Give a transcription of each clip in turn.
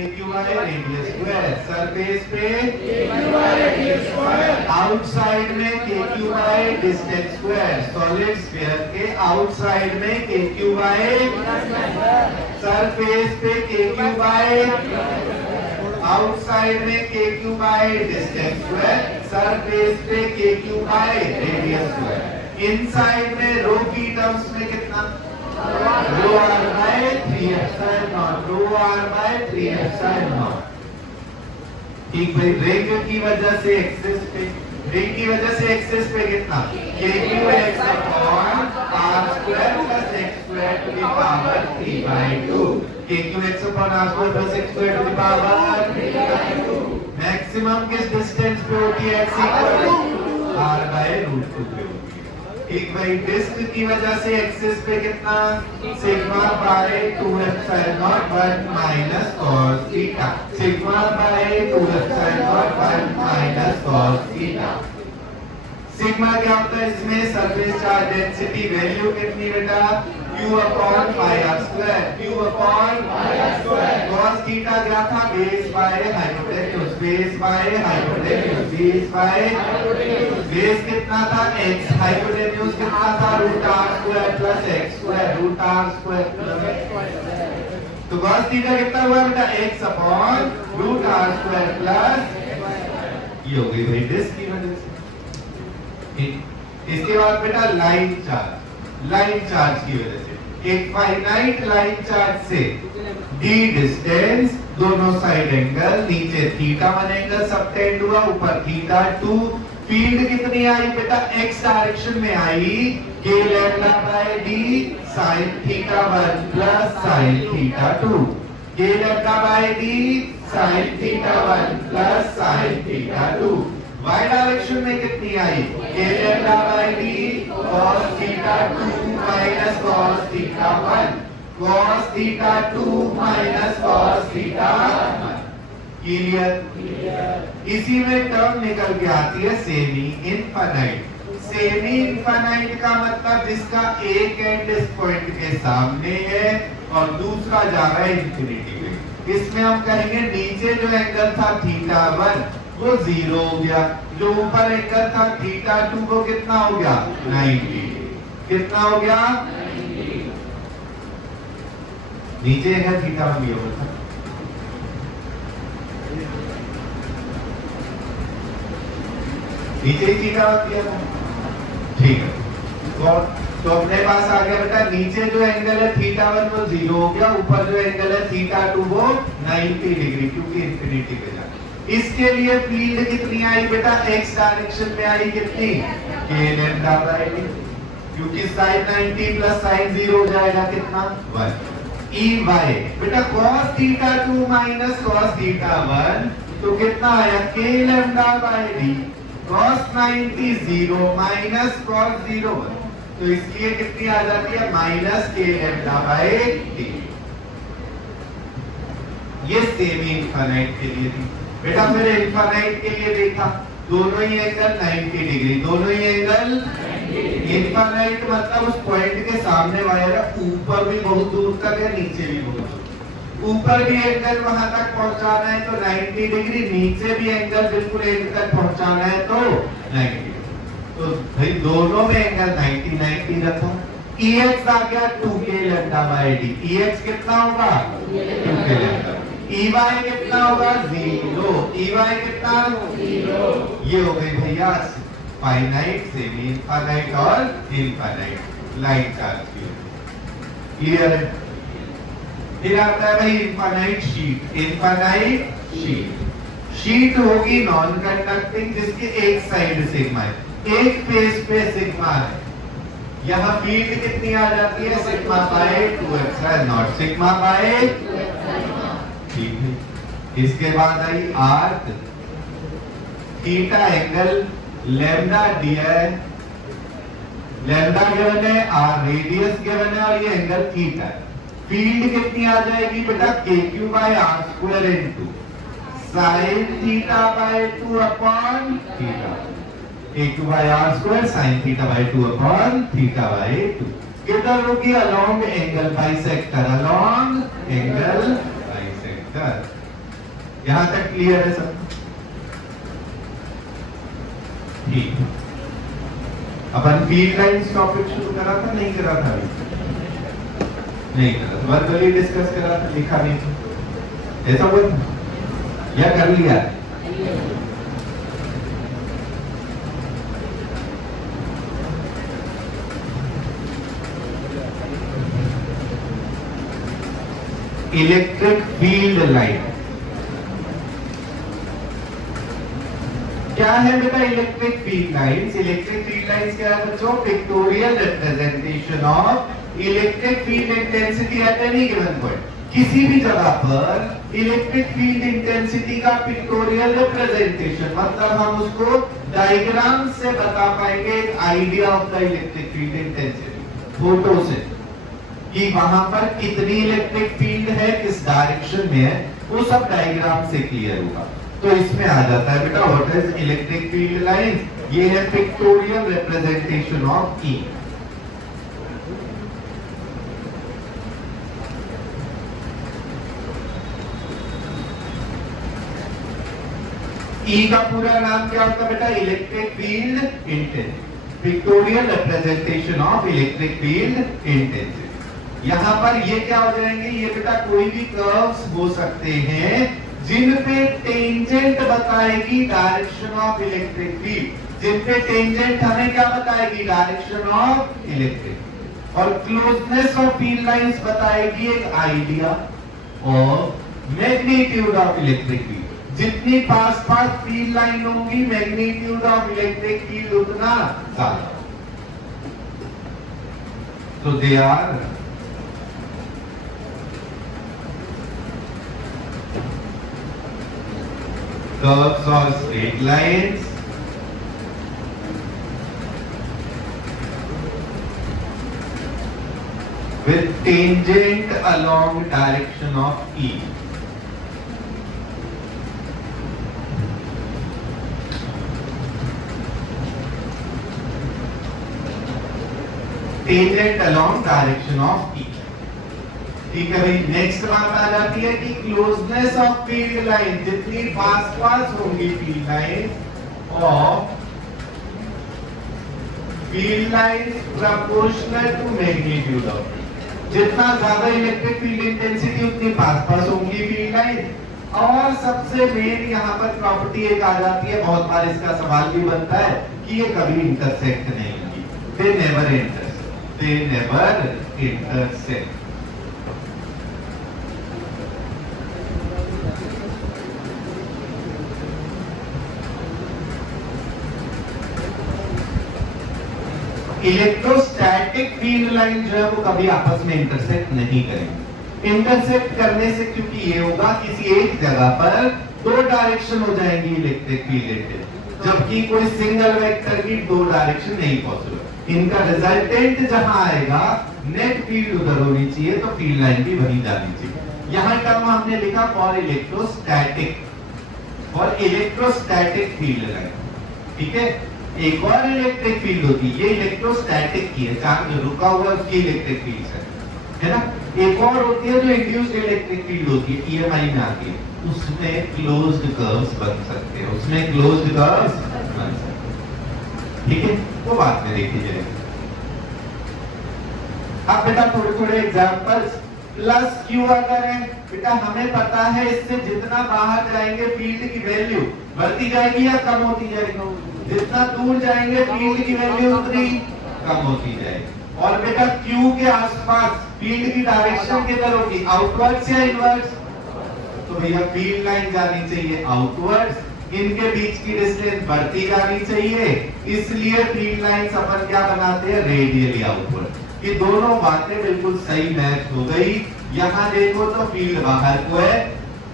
KQY radius square, surface पे outside में KQY distance square, solid sphere के outside में KQY, सरफेस पे KQY, आउटसाइड में KQY डिस्टेंस स्क्वायर, सरफेस पे KQY रेडियस स्क्वायर। इनसाइड में रो की टर्म्स में कितना? Rho R by 3 epsilon naught, rho R by 3 epsilon naught. ठीक भाई, रेंज की वजह से एक्सेस पे, रेंज की वजह से एक्सेस पे कितना? KQX upon R square plus X square to the power 3/2, KQX upon R square plus X square to the power 3/2। Maximum किस डिस्टेंस पे होती है? X इक्वल टू R/√2 पे। एक भाई, डिस्क की वजह से एक्सिस पे कितना? Sigma bye 2 epsilon not 1 minus cos theta, sigma bye 2 epsilon not 1 minus cos theta. Sigma क्या होता है इसमें? Surface charge density. वैल्यू कितनी बेटा? Q upon pi R square, Q upon pi R square. cos theta क्या था? Base by hypotenuse, base by hypotenuse, base by hypotenuse. Base कितना था? x, हाइपोटेन्यूज कितना था? Root R square plus x square, root R square plus. तो cos theta कितना हुआ बेटा? x upon root R square plus, ये हो गई भाई डिस्क की वजह से। इसके बाद बेटा लाइन चार्ज, लाइन चार्ज की वजह से एक फाइनाइट लाइन चार्ज से d डिस्टेंस, दोनों साइड एंगल, नीचे θ1 एंगल सबटेंड हुआ, ऊपर θ2। फील्ड कितनी आई बेटा? x डायरेक्शन में आई, k lambda by d sin θ1 plus sin θ2, k lambda by d sin θ1 plus sin θ2। y direction में कितनी आई? k lambda by d cos θ2 minus cos θ1, cos θ2 minus cos θ1। Clear? इसी में टर्म निकल के आती है सेमी इनफाइनाइट। सेमी इनफाइनाइट का मतलब जिसका एक एंड इस पॉइंट के सामने है और दूसरा जा रहा है इंफिनिटी में। इसमें हम कहेंगे नीचे जो एंगल था θ1 वो 0 हो गया, जो ऊपर एंगल था θ2 को कितना हो गया? 90। कितना हो गया? 90। नीचे एंगल θ1 ये होता, नीचे ही θ1 दिया था। ठीक है, तो अपने पास आ गया बेटा नीचे जो एंगल है θ1 वो 0 हो गया, ऊपर जो एंगल है θ2 वो 90 डिग्री, क्योंकि इंफिनिटी पे जा। इसके लिए फील्ड कितनी आई बेटा? x डायरेक्शन में आई कितनी? k लैम्डा बाय d, क्योंकि sin 90 प्लस sin 0 हो जाएगा कितना? 1। e y बेटा cos θ2 माइनस cos θ1 तो कितना आया? k lambda by d cos 90 0 minus cos 0 1, तो इसलिए कितनी आ जाती है? Minus k lambda by d। ये सेमी इनफाइनाइट के लिए थी बेटा। फिर इनफाइनाइट के लिए देखा, दोनों ही एंगल 90 डिग्री, दोनों ही एंगल। इनफाइनाइट मतलब उस पॉइंट के सामने वायर है, ऊपर भी बहुत दूर तक है, नीचे भी बहुत दूर। ऊपर भी एंगल वहां तक पहुंचाना है तो 90 डिग्री, नीचे भी एंगल बिल्कुल एंड तक पहुंचाना है तो 90। तो भाई दोनों में एंगल 90 90 रखा। EX आ गया 2k lambda by d, EX कितना होगा? 2k lambda. EY कितना होगा? 0। EY कितना? 0। ये हो गई भैया फाइनाइट, सेमी इनफाइनाइट और इनफाइनाइट लाइन चार्ज की। क्लियर है? फिर आता है भाई infinite sheet. Infinite sheet, sheet होगी नॉन कंडक्टिंग जिसकी एक साइड सिग्मा है, एक फेस पे सिग्मा है। यहाँ फील्ड कितनी आ जाती है? Sigma bye 2 epsilon not, sigma bye. ठीक है, इसके बाद आई आर्क, थीटा एंगल, लैम्डा दिया है, लैम्डा गिवन है, आर रेडियस गिवन है और ये एंगल थीटा है। फील्ड कितनी आ जाएगी बेटा? KQ by R square into sin theta by 2 upon theta, KQ by R square sin theta by 2 upon theta by 2। किधर होगी? Along angle bisector, along angle bisector. यहां तक क्लियर है सब? ठीक, अपन फील्ड लाइंस टॉपिक शुरू करा था, नहीं करा था? नहीं करा, वर्बली डिस्कस करा था, लिखा नहीं था, ऐसा हुआ या कर लिया? इलेक्ट्रिक फील्ड लाइन क्या है बेटा? Electric field lines, electric field lines क्या है बच्चों? Pictorial representation of electric field intensity at any given point. किसी भी जगह पर इलेक्ट्रिक फील्ड इंटेंसिटी का पिक्टोरियल रिप्रेजेंटेशन, मतलब हम उसको डायग्राम से बता पाएंगे एक idea of the electric field intensity, photo से, कि वहां पर कितनी इलेक्ट्रिक फील्ड है, किस डायरेक्शन में है, वो सब डायग्राम से क्लियर होगा। तो इसमें आ जाता है बेटा what is electric field line? ये है पिक्टोरियल रिप्रेजेंटेशन ऑफ ई। ई का पूरा नाम क्या होता है बेटा? Electric field intensity, pictorial representation of electric field intensity. यहां पर ये क्या हो जाएंगे? ये बेटा कोई भी कर्व्स हो सकते हैं जिन पे टेंजेंट बताएगी डायरेक्शन ऑफ इलेक्ट्रिक फील्ड, जिन पे टेंजेंट हमें क्या बताएगी? Direction of electric. और क्लोजनेस ऑफ फील्ड लाइंस बताएगी एक idea of magnitude of electric field. जितनी पास पास फील्ड लाइन होंगी, मैग्नीट्यूड ऑफ इलेक्ट्रिक फील्ड उतना ज्यादा। तो they are curves or straight lines with tangent along direction of E. Tangent along direction of E. ठीक है भाई। नेक्स्ट बात आ जाती है कि क्लोजनेस ऑफ फील्ड लाइन, जितनी पास पास होंगी field line of field line proportional to magnitude of, जितना ज्यादा इलेक्ट्रिक फील्ड इंटेंसिटी उतनी पास पास होंगी फील्ड लाइन। और सबसे मेन यहाँ पर प्रॉपर्टी एक आ जाती है, बहुत बार इसका सवाल भी बनता है कि ये कभी इंटरसेक्ट नहीं होगी। They never intersect, they never intersect. Electrostatic field line जो है वो कभी आपस में इंटरसेक्ट नहीं करेंगे। इंटरसेक्ट करने से क्योंकि ये होगा किसी एक जगह पर दो डायरेक्शन हो जाएंगी इलेक्ट्रिक फील्ड, जबकि कोई सिंगल वेक्टर की दो डायरेक्शन नहीं पॉसिबल। इनका रिजल्टेंट जहां आएगा नेट फील्ड उधर होनी चाहिए, तो फील्ड लाइन भी वहीं जानी चाहिए। यहां टर्म हमने लिखा for electrostatic, for electrostatic field line. ठीक है। एक और इलेक्ट्रिक फील्ड होती है, ये इलेक्ट्रोस्टैटिक की है, चार्ज रुका हुआ उसकी इलेक्ट्रिक फील्ड है ना। एक और होती है जो इंड्यूस्ड इलेक्ट्रिक फील्ड होती है, ईएमआई में आती है, उसमें क्लोज्ड कर्व्स बन सकते हैं, उसमें क्लोज्ड कर्व्स बन सकते हैं। ठीक है, वो बात में देखी जाएगी। अब बेटा थोड़े थोड़े एग्जांपल्स। प्लस क्यू अगर है बेटा, हमें पता है इससे जितना बाहर जाएंगे फील्ड की वैल्यू बढ़ती जाएगी या कम होती जाएगी? जितना दूर जाएंगे फील्ड की वैल्यू उतनी कम होती जाएगी। और बेटा क्यू के आसपास फील्ड की डायरेक्शन किधर होगी? आउटवर्ड्स या इनवर्ड्स? तो भैया फील्ड लाइन जानी चाहिए आउटवर्ड्स, इनके बीच की डिस्टेंस बढ़ती जानी चाहिए, इसलिए फील्ड लाइंस अपन क्या बनाते हैं? Radially outward. ये दोनों बातें बिल्कुल सही मैच हो गई। यहाँ देखो तो फील्ड बाहर को है,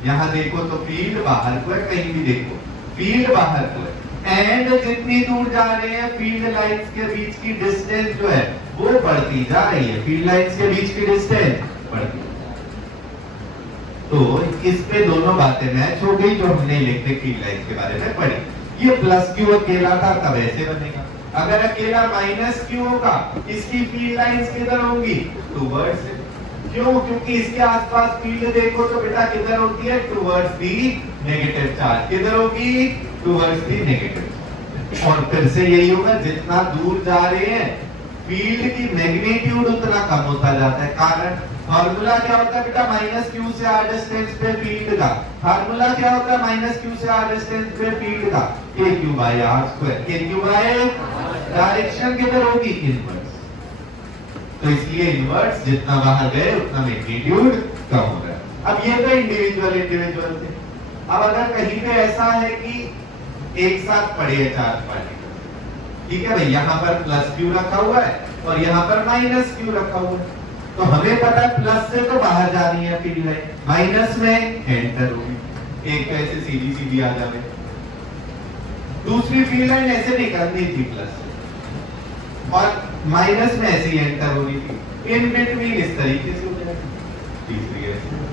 यहाँ देखो तो फील्ड बाहर को है, कहीं भी देखो फील्ड बाहर को है। एंड जितनी दूर जा रहे हैं फील्ड लाइंस के बीच की डिस्टेंस जो है वो बढ़ती जा रही है, फील्ड लाइंस के बीच की डिस्टेंस बढ़ती है। तो इस पे दोनों बातें मैच हो गई जो हमने इलेक्ट्रिक फील्ड लाइंस के बारे में पढ़ी। ये प्लस क्यू अकेला था तब ऐसे बनेगा, अगर अकेला माइनस क्यू होगा इसकी फील्ड लाइंस किधर होंगी? टुवर्ड्स से। क्यों? क्योंकि इसके आसपास फील्ड देखो तो बेटा किधर होती है? टुवर्ड्स दी नेगेटिव चार्ज किधर होगी, टुवर्ड्स द नेगेटिव। और फिर से यही होगा, जितना दूर जा रहे हैं फील्ड की मैग्नीट्यूड उतना कम होता जाता है। कारण फार्मूला क्या होता है बेटा, माइनस क्यू से आर डिस्टेंस पे फील्ड का फार्मूला क्या होता है, माइनस क्यू से आर डिस्टेंस पे फील्ड का के क्यू बाय आर स्क्वायर। के क्यू बाय डायरेक्शन किधर होगी, इनवर्स। तो इसलिए इनवर्स जितना बाहर गए उतना मैग्नीट्यूड कम हो रहा है। अब ये तो इंडिविजुअल थे। अब अगर कहीं पे ऐसा है कि एक साथ पड़े है चार्ज पार्टिकल, ठीक है भाई, यहाँ पर प्लस क्यू रखा हुआ है और यहाँ पर माइनस क्यू रखा हुआ है, तो हमें पता है प्लस से तो बाहर जा रही है फील्ड लाइन, माइनस में एंटर होगी। एक तो ऐसे सीधी सीधी आ जाए, दूसरी फील्ड लाइन ऐसे निकलनी थी प्लस से और माइनस में ऐसे ही एंटर होनी थी। इन बिटवीन इस तरीके से हो जाएगा, तीसरी ऐसे।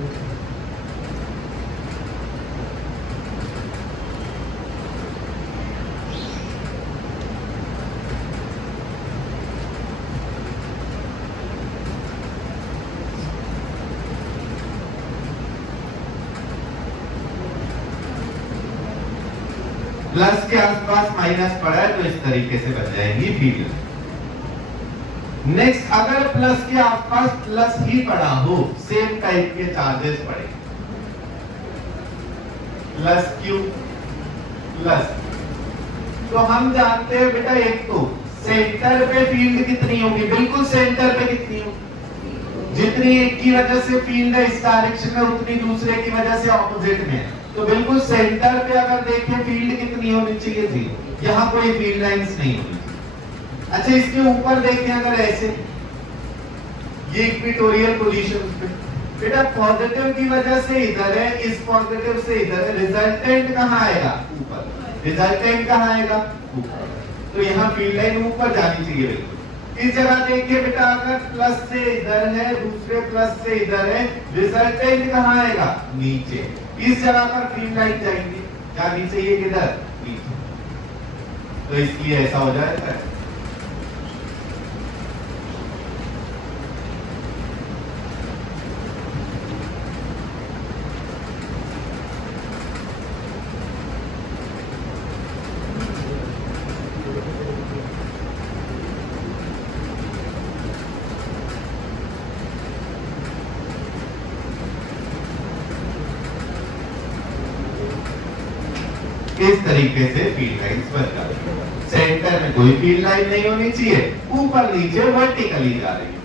प्लस के आसपास माइनस पड़ा है तो इस तरीके से बन जाएंगी फील्ड। नेक्स्ट, अगर प्लस के आसपास प्लस ही पड़ा हो, सेम टाइप के चार्जेस पड़े, प्लस क्यू प्लस, तो हम जानते हैं बेटा एक तो सेंटर पे फील्ड कितनी होगी, बिल्कुल सेंटर पे कितनी होगी, जितनी एक की वजह से फील्ड है इस डायरेक्शन में उतनी दूसरे की वजह से ऑपोजिट में है। तो बिल्कुल सेंटर पे अगर देखें फील्ड कितनी होनी चाहिए थी, यहाँ कोई फील्ड लाइंस नहीं होनी चाहिए। अच्छा, इसके ऊपर देखें अगर ऐसे, ये इक्वेटोरियल पोजीशन पे बेटा पॉजिटिव की वजह से इधर है, इस पॉजिटिव से इधर है, रिजल्टेंट कहाँ आएगा, ऊपर। रिजल्टेंट कहाँ आएगा, ऊपर। तो यहाँ फील्ड लाइन ऊपर जानी चाहिए बिल्कुल। इस जगह देखिए बेटा, अगर प्लस से इधर है, दूसरे प्लस से इधर है, रिजल्टेंट कहाँ आएगा, नीचे। इस जगह पर फील्ड लाइन जाएंगे, जानी चाहिए किधर, नीचे। तो इसलिए ऐसा हो जाएगा। इस तरीके से फील्ड लाइंस बन जाती है। सेंटर में कोई फील्ड लाइन नहीं होनी चाहिए, ऊपर नीचे वर्टिकली जा रही है।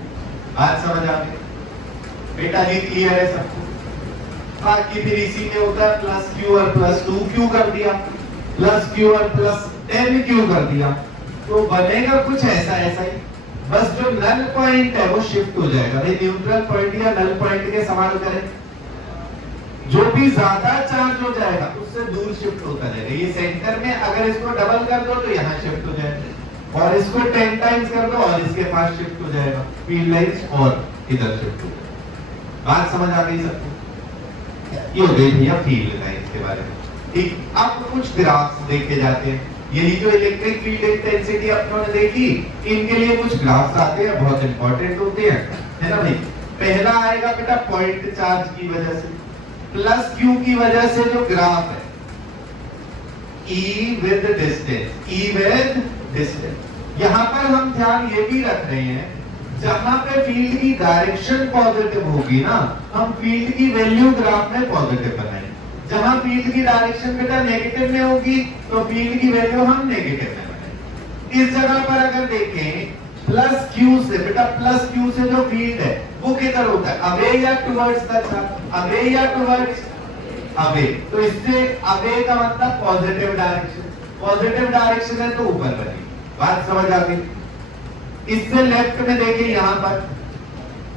बात समझ आ गई बेटा जी, क्लियर है सबको। बाकी फिर इसी में होता है प्लस क्यू और प्लस 2 क्यू कर दिया, प्लस क्यू और प्लस 10 क्यू कर दिया, तो बनेगा कुछ ऐसा ऐसा ही। बस जो नल पॉइंट है वो शिफ्ट हो जाएगा। भाई न्यूट्रल पॉइंट या नल पॉइंट के सवाल करें, जो भी ज्यादा चार्ज हो जाएगा उससे दूर शिफ्ट होता जाएगा। ये सेंटर में अगर इसको डबल कर दो तो यहाँ शिफ्ट हो जाएगा, और इसको 10 टाइम्स कर दो और इसके पास शिफ्ट हो जाएगा, फील्ड लाइंस और इधर शिफ्ट हो जाएगा। बात समझ आ गई सबको? ये हो गई भैया फील्ड लाइंस के बारे में। ठीक, अब कुछ ग्राफ्स देखे जाते हैं। यही जो इलेक्ट्रिक फील्ड इंटेंसिटी अपनों ने देखी, इनके लिए कुछ ग्राफ्स आते हैं, बहुत इंपॉर्टेंट होते हैं, है ना भाई। पहला आएगा बेटा पॉइंट चार्ज की वजह से, प्लस क्यू की वजह से जो ग्राफ है, E with distance, E with distance. यहाँ पर हम ध्यान ये भी रख रहे हैं, जहां पे फील्ड की डायरेक्शन पॉजिटिव होगी ना, हम फील्ड की वैल्यू ग्राफ में पॉजिटिव बनाएंगे। जहां फील्ड की डायरेक्शन बेटा नेगेटिव में होगी तो फील्ड की वैल्यू हम नेगेटिव में बनाएंगे। इस जगह पर अगर देखें प्लस क्यू से, बेटा प्लस क्यू से जो फील्ड है वो किधर होता है, अवे या टुवर्ड्स द चार्ज, अवे या टुवर्ड्स अवे। तो इससे अवे का मतलब पॉजिटिव डायरेक्शन, पॉजिटिव डायरेक्शन है तो ऊपर बनेगी। बात समझ आ गई? इससे लेफ्ट में देखिए, यहाँ पर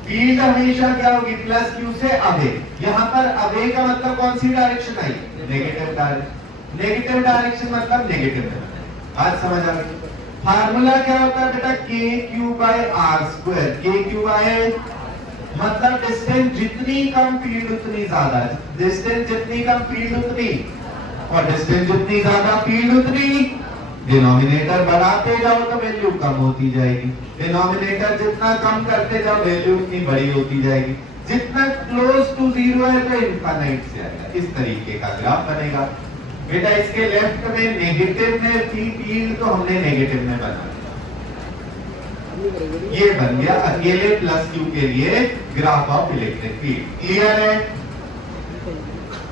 फील्ड हमेशा क्या होगी, प्लस क्यू से अवे। यहाँ पर अवे का मतलब कौन सी डायरेक्शन आई, नेगेटिव डायरेक्शन। नेगेटिव डायरेक्शन मतलब नेगेटिव है। बात समझ आ गई? फार्मूला क्या होता है बेटा, के क्यू बाय आर स्क्वायर। के क्यू बाय मतलब डिस्टेंस जितनी कम फील्ड उतनी ज्यादा, डिस्टेंस जितनी कम फील्ड उतनी, और डिस्टेंस जितनी ज्यादा फील्ड उतनी। डिनोमिनेटर बढ़ाते जाओ तो वैल्यू कम होती जाएगी, डिनोमिनेटर जितना कम करते जाओ वैल्यू उतनी बड़ी होती जाएगी। जितना क्लोज टू जीरो है तो इनफाइनाइट से आएगा। इस तरीके का ग्राफ बनेगा। बेटा इसके लेफ्ट में नेगेटिव में थी फील्ड तो हमने नेगेटिव में बना दिया। ये बन गया अकेले प्लस क्यू के लिए graph of electric field. Clear है?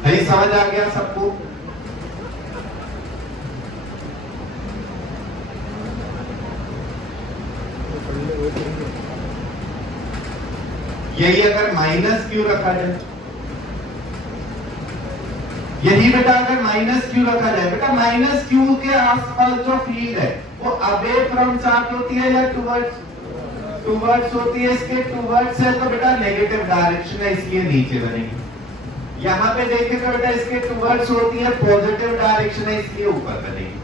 नहीं समझ आ गया सबको? यही अगर माइनस क्यू रखा जाए, यही बेटा अगर माइनस क्यू रखा जाए, बेटा माइनस क्यू के आसपास जो फील्ड है वो अवे फ्रॉम चार्ज होती है या टुवर्ड्स होती है? इसके टुवर्ड्स है तो बेटा नेगेटिव डायरेक्शन है इसलिए नीचे बनेगी। यहाँ पे देखेगा बेटा इसके टुवर्ड्स होती है पॉजिटिव डायरेक्शन है इसलिए ऊपर बनेगी।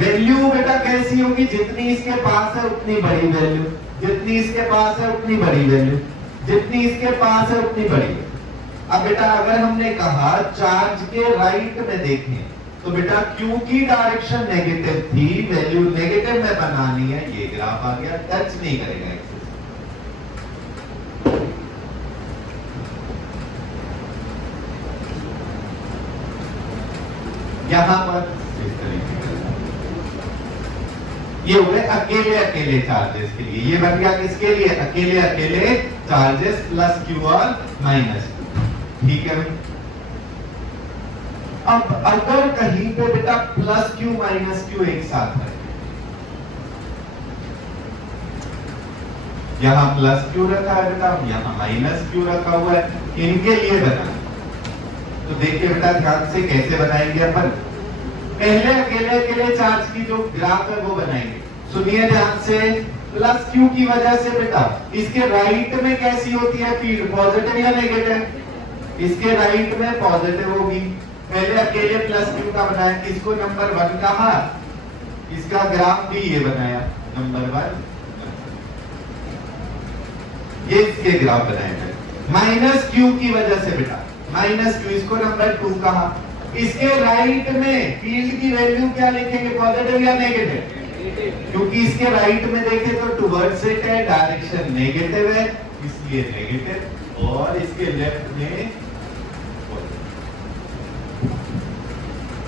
वैल्यू बेटा कैसी होगी? जितनी इसके पास है उतनी बड़ी वैल्यू, जितनी इसके पास है उतनी बड़ी वैल्यू, जितनी इसके पास है उतनी बड़ी। अब बेटा अगर हमने कहा चार्ज के राइट में देखें तो बेटा क्यू की डायरेक्शन नेगेटिव थी, वैल्यू नेगेटिव में बनानी है, ये ग्राफ आ गया, टच नहीं करेगा एक्सिस। यहां पर इस तरीके का ये हो गए अकेले अकेले चार्जेस के लिए। ये बन गया किसके लिए? अकेले अकेले चार्जेस प्लस क्यू और माइनस क्यू। ठीक है भाई। अब अगर कहीं पे बेटा प्लस क्यू माइनस क्यू एक साथ है, यहां प्लस क्यू रखा है बेटा, यहां माइनस क्यू रखा हुआ है, इनके लिए बना तो देखिए बेटा ध्यान से कैसे बनाएंगे अपन। पहले अकेले अकेले चार्ज की जो ग्राफ है वो बनाएंगे। सुनिए ध्यान से। प्लस क्यू की वजह से बेटा इसके राइट में कैसी होती है फील्ड? पॉजिटिव या नेगेटिव? इसके राइट में पॉजिटिव होगी। पहले अकेले प्लस क्यू का बनाया, इसको नंबर 1 कहा, इसका ग्राफ भी ये बनाया नंबर 1, ये इसके ग्राफ बनाए गए। माइनस क्यू की वजह से बेटा माइनस क्यू, इसको नंबर 2 कहा। इसके राइट में फील्ड की वैल्यू क्या लिखेंगे? पॉजिटिव या नेगेटिव? क्योंकि इसके राइट में देखें तो टुवर्ड्स इट है, डायरेक्शन नेगेटिव है इसलिए नेगेटिव, और इसके लेफ्ट में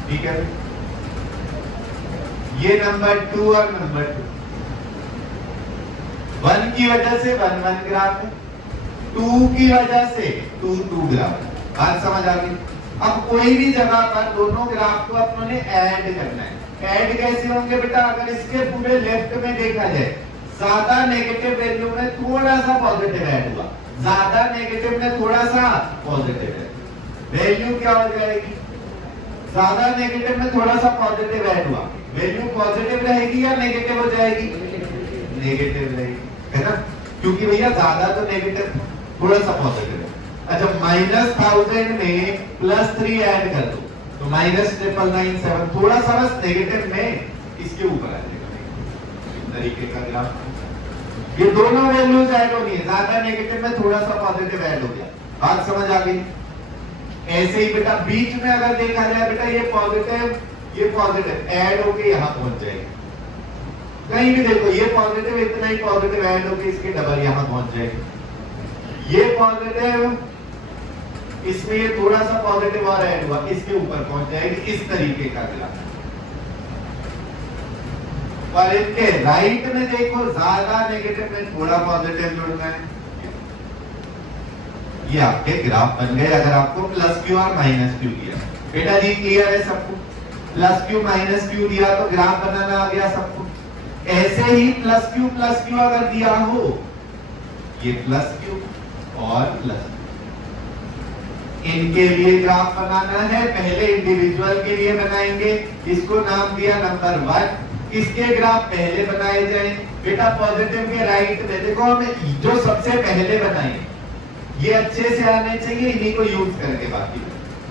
ठीक है। ये नंबर 2 और नंबर 2 1 की वजह से 1 1 ग्राफ है, 2 की वजह से 2 2 ग्राफ। बात समझ आ गई? अब कोई भी जगह पर दोनों ग्राफ को अपनों ने ऐड करना है। ऐड कैसे होंगे बेटा? अगर इसके पूरे लेफ्ट में देखा जाए, ज्यादा नेगेटिव वैल्यू में थोड़ा सा पॉजिटिव ऐड हुआ, ज्यादा नेगेटिव में थोड़ा सा पॉजिटिव है, वैल्यू क्या हो जाएगी? ज्यादा नेगेटिव में थोड़ा सा पॉजिटिव ऐड हुआ, वैल्यू पॉजिटिव रहेगी या नेगेटिव हो जाएगी? नेगेटिव रहेगी, है ना? क्योंकि भैया ज्यादा तो नेगेटिव थोड़ा सा पॉजिटिव है। अच्छा -1000 में +3 ऐड कर दो तो -997, थोड़ा सा बस नेगेटिव में इसके ऊपर आ जाएगा। इस तरीके का ग्राफ, ये दोनों वैल्यूज ऐड होनी है, ज्यादा नेगेटिव में थोड़ा सा पॉजिटिव ऐड हो गया। बात समझ आ गई? ऐसे ही बेटा बीच में अगर देखा जाए बेटा ये पॉजिटिव ऐड होके यहां पहुंच जाएगी। कहीं भी देखो ये पॉजिटिव इतना ही पॉजिटिव ऐड होके इसके डबल यहां पहुंच जाएगी। ये पॉजिटिव इसमें ये थोड़ा सा पॉजिटिव और ऐड हुआ, इसके ऊपर पहुंच जाएगी। इस तरीके का ग्राफ। और इनके राइट में देखो ज्यादा नेगेटिव में थोड़ा पॉजिटिव जुड़ना है। ये आपके ग्राफ बन गए अगर आपको प्लस क्यू और माइनस क्यू दिया। बेटा जी क्लियर है सबको? प्लस क्यू माइनस क्यू दिया तो ग्राफ बनाना आ गया सबको। ऐसे ही प्लस क्यू अगर दिया हो, ये प्लस क्यू और प्लस, इनके लिए ग्राफ बनाना है। पहले इंडिविजुअल के लिए बनाएंगे, इसको नाम दिया नंबर 1। इसके ग्राफ पहले बनाए जाए। बेटा पॉजिटिव के राइट में देखो, हमें जो सबसे पहले बनाए ये अच्छे से आने चाहिए, इन्हीं को यूज करके बाकी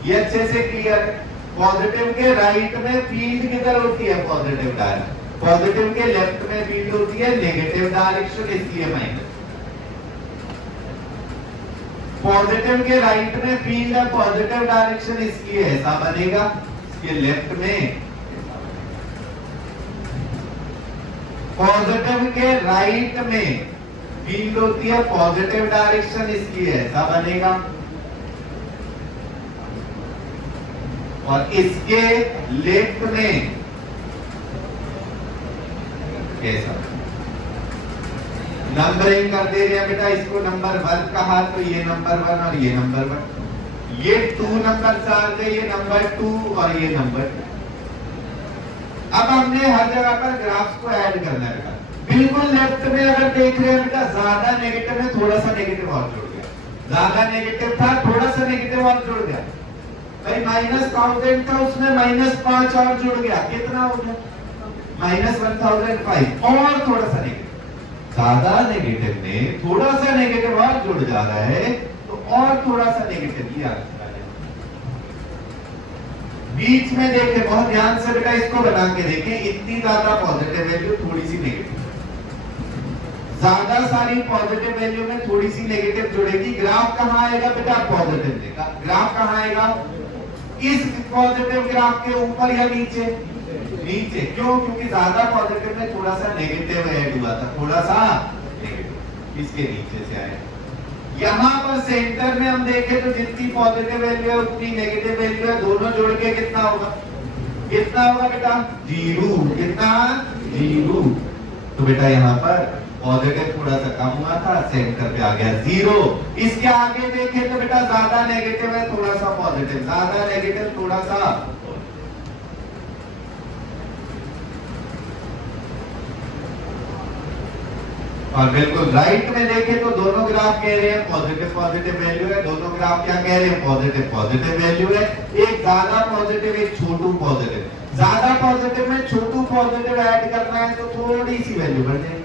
ये अच्छे से क्लियर है। पॉजिटिव के राइट में फील्ड किधर होती है? Positive direction. पॉजिटिव के लेफ्ट में फील्ड होती है नेगेटिव डायरेक्शन, इसलिए माइनस। पॉजिटिव के राइट में फील्ड है पॉजिटिव डायरेक्शन, इसलिए ऐसा बनेगा। इसके लेफ्ट में पॉजिटिव के राइट में फील्ड होती है पॉजिटिव डायरेक्शन, इसलिए ऐसा बनेगा, और इसके लेफ्ट में कैसा नंबरिंग कर दे रहे हैं बेटा। इसको नंबर 1 कहा तो ये नंबर 1 और ये नंबर 1, ये 2 नंबर चार गए, ये नंबर 2 और ये नंबर 2। अब हमने हर जगह पर ग्राफ्स को ऐड करना है। बिल्कुल लेफ्ट में अगर देख रहे हैं बेटा, ज्यादा नेगेटिव है, थोड़ा सा नेगेटिव और जुड़ गया, ज्यादा नेगेटिव था, थोड़ा सा नेगेटिव और जुड़ गया। भाई -1000 था, उसमें -5 और जुड़ गया, कितना हो गया? -1005 और थोड़ा सा नेगेटिव। ज्यादा नेगेटिव में थोड़ा सा नेगेटिव और जुड़ जा रहा है, तो और थोड़ा सा नेगेटिव लिया। बीच में देखें, बहुत ध्यान से बेटा इसको बना के देखें, इतनी ज्यादा पॉजिटिव वैल्यू, थोड़ी सी नेगेटिव, ज्यादा सारी पॉजिटिव वैल्यू में थोड़ी सी नेगेटिव जुड़ेगी। ग्राफ कहां आएगा बेटा? पॉजिटिव देगा। ग्राफ कहां आएगा? इस पॉजिटिव ग्राफ के ऊपर या नीचे? नीचे। क्यों? क्योंकि ज्यादा पॉजिटिव में थोड़ा सा नेगेटिव ऐड हुआ था, थोड़ा सा नेगेटिव इसके नीचे से आएगा। यहां पर सेंटर में हम देखें तो जितनी पॉजिटिव वैल्यू है उतनी नेगेटिव वैल्यू है, दोनों जोड़ के कितना होगा? कितना होगा बेटा? 0। कितना? 0। तो बेटा यहाँ पर पॉजिटिव थोड़ा सा कम हुआ था, सेंटर पे आ गया 0। इसके आगे देखें तो बेटा ज्यादा नेगेटिव है, थोड़ा सा पॉजिटिव, ज्यादा नेगेटिव, थोड़ा सा। और बिल्कुल राइट में देखें तो दोनों ग्राफ कह रहे हैं पॉजिटिव पॉजिटिव वैल्यू है, दोनों ग्राफ क्या कह रहे हैं? पॉजिटिव पॉजिटिव वैल्यू है। एक ज्यादा पॉजिटिव, एक छोटू पॉजिटिव। ज्यादा पॉजिटिव में छोटू पॉजिटिव ऐड करना है तो थोड़ी सी वैल्यू बढ़ जाएगी।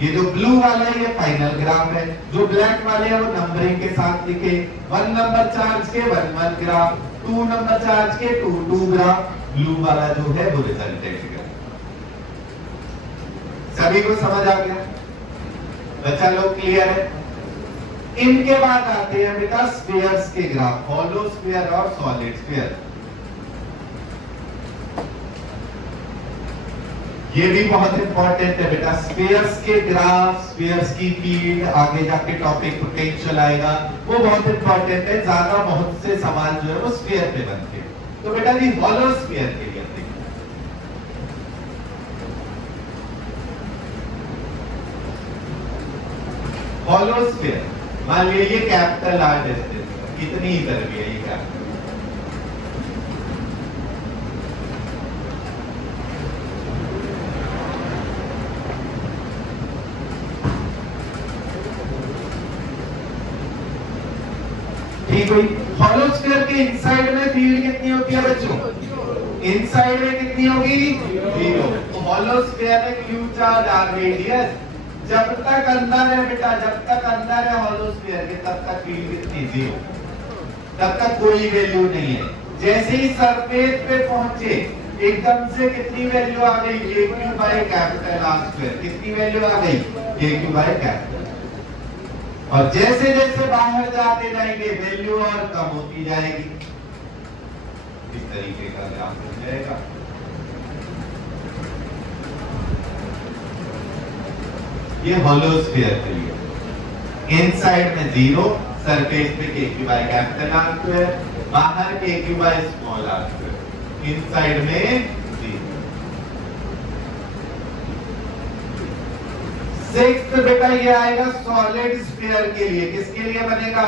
ये जो ब्लू वाला है ये फाइनल ग्राफ है, जो ब्लैक वाले हैं वो नंबरिंग के साथ लिखे। 1 नंबर चार्ज के 1 1 ग्राफ, 2 नंबर चार्ज के 2 2 ग्राफ। ब्लू वाला जो है वो रिजल्टेंट ग्राफ। सभी को समझ आ गया? बच्चा लोग क्लियर है? इनके बाद आते हैं बेटा स्फीयर्स के ग्राफ, हॉलो स्फीयर और सॉलिड स्फीयर। ये भी बहुत इंपॉर्टेंट है बेटा, स्फीयर्स के ग्राफ, स्फीयर्स की फील्ड, आगे जाके टॉपिक पोटेंशियल आएगा, वो बहुत इंपॉर्टेंट है। ज्यादा बहुत से सवाल जो है वो स्फीयर पे बनते हैं। तो बेटा जी हॉलो स्फीयर के लिए हॉलो स्फीयर, मान लीजिए कैपिटल आर डिस्टेंस, कितनी ही तरह है ये कैपिटल। ठीक हुई। हॉलो स्फीयर के इनसाइड में फील्ड कितनी होती है बच्चों? इनसाइड में कितनी होगी? 0। तो हॉलो स्फीयर में क्यू चार्ज आर रेडियस, जब तक अंदर है बेटा, जब तक अंदर है हॉलो स्फीयर के, तब तक फील्ड कितनी? 0, तब तक कोई वैल्यू नहीं है। जैसे ही सरफेस पे पहुंचे एकदम से कितनी वैल्यू आ गई? KQ by capital R square. कितनी वैल्यू आ गई? KQ by capital. और जैसे जैसे बाहर जाते जाएंगे वैल्यू और कम होती जाएगी। इस तरीके का ग्राफ हो जाएगा। ये हॉलो स्फीयर के लिए इनसाइड में 0, सरफेस पे KQ by capital R square, बाहर KQ by small r square, inside में 0। 6th बेटा ये आएगा सॉलिड स्फीयर के लिए। किसके लिए बनेगा?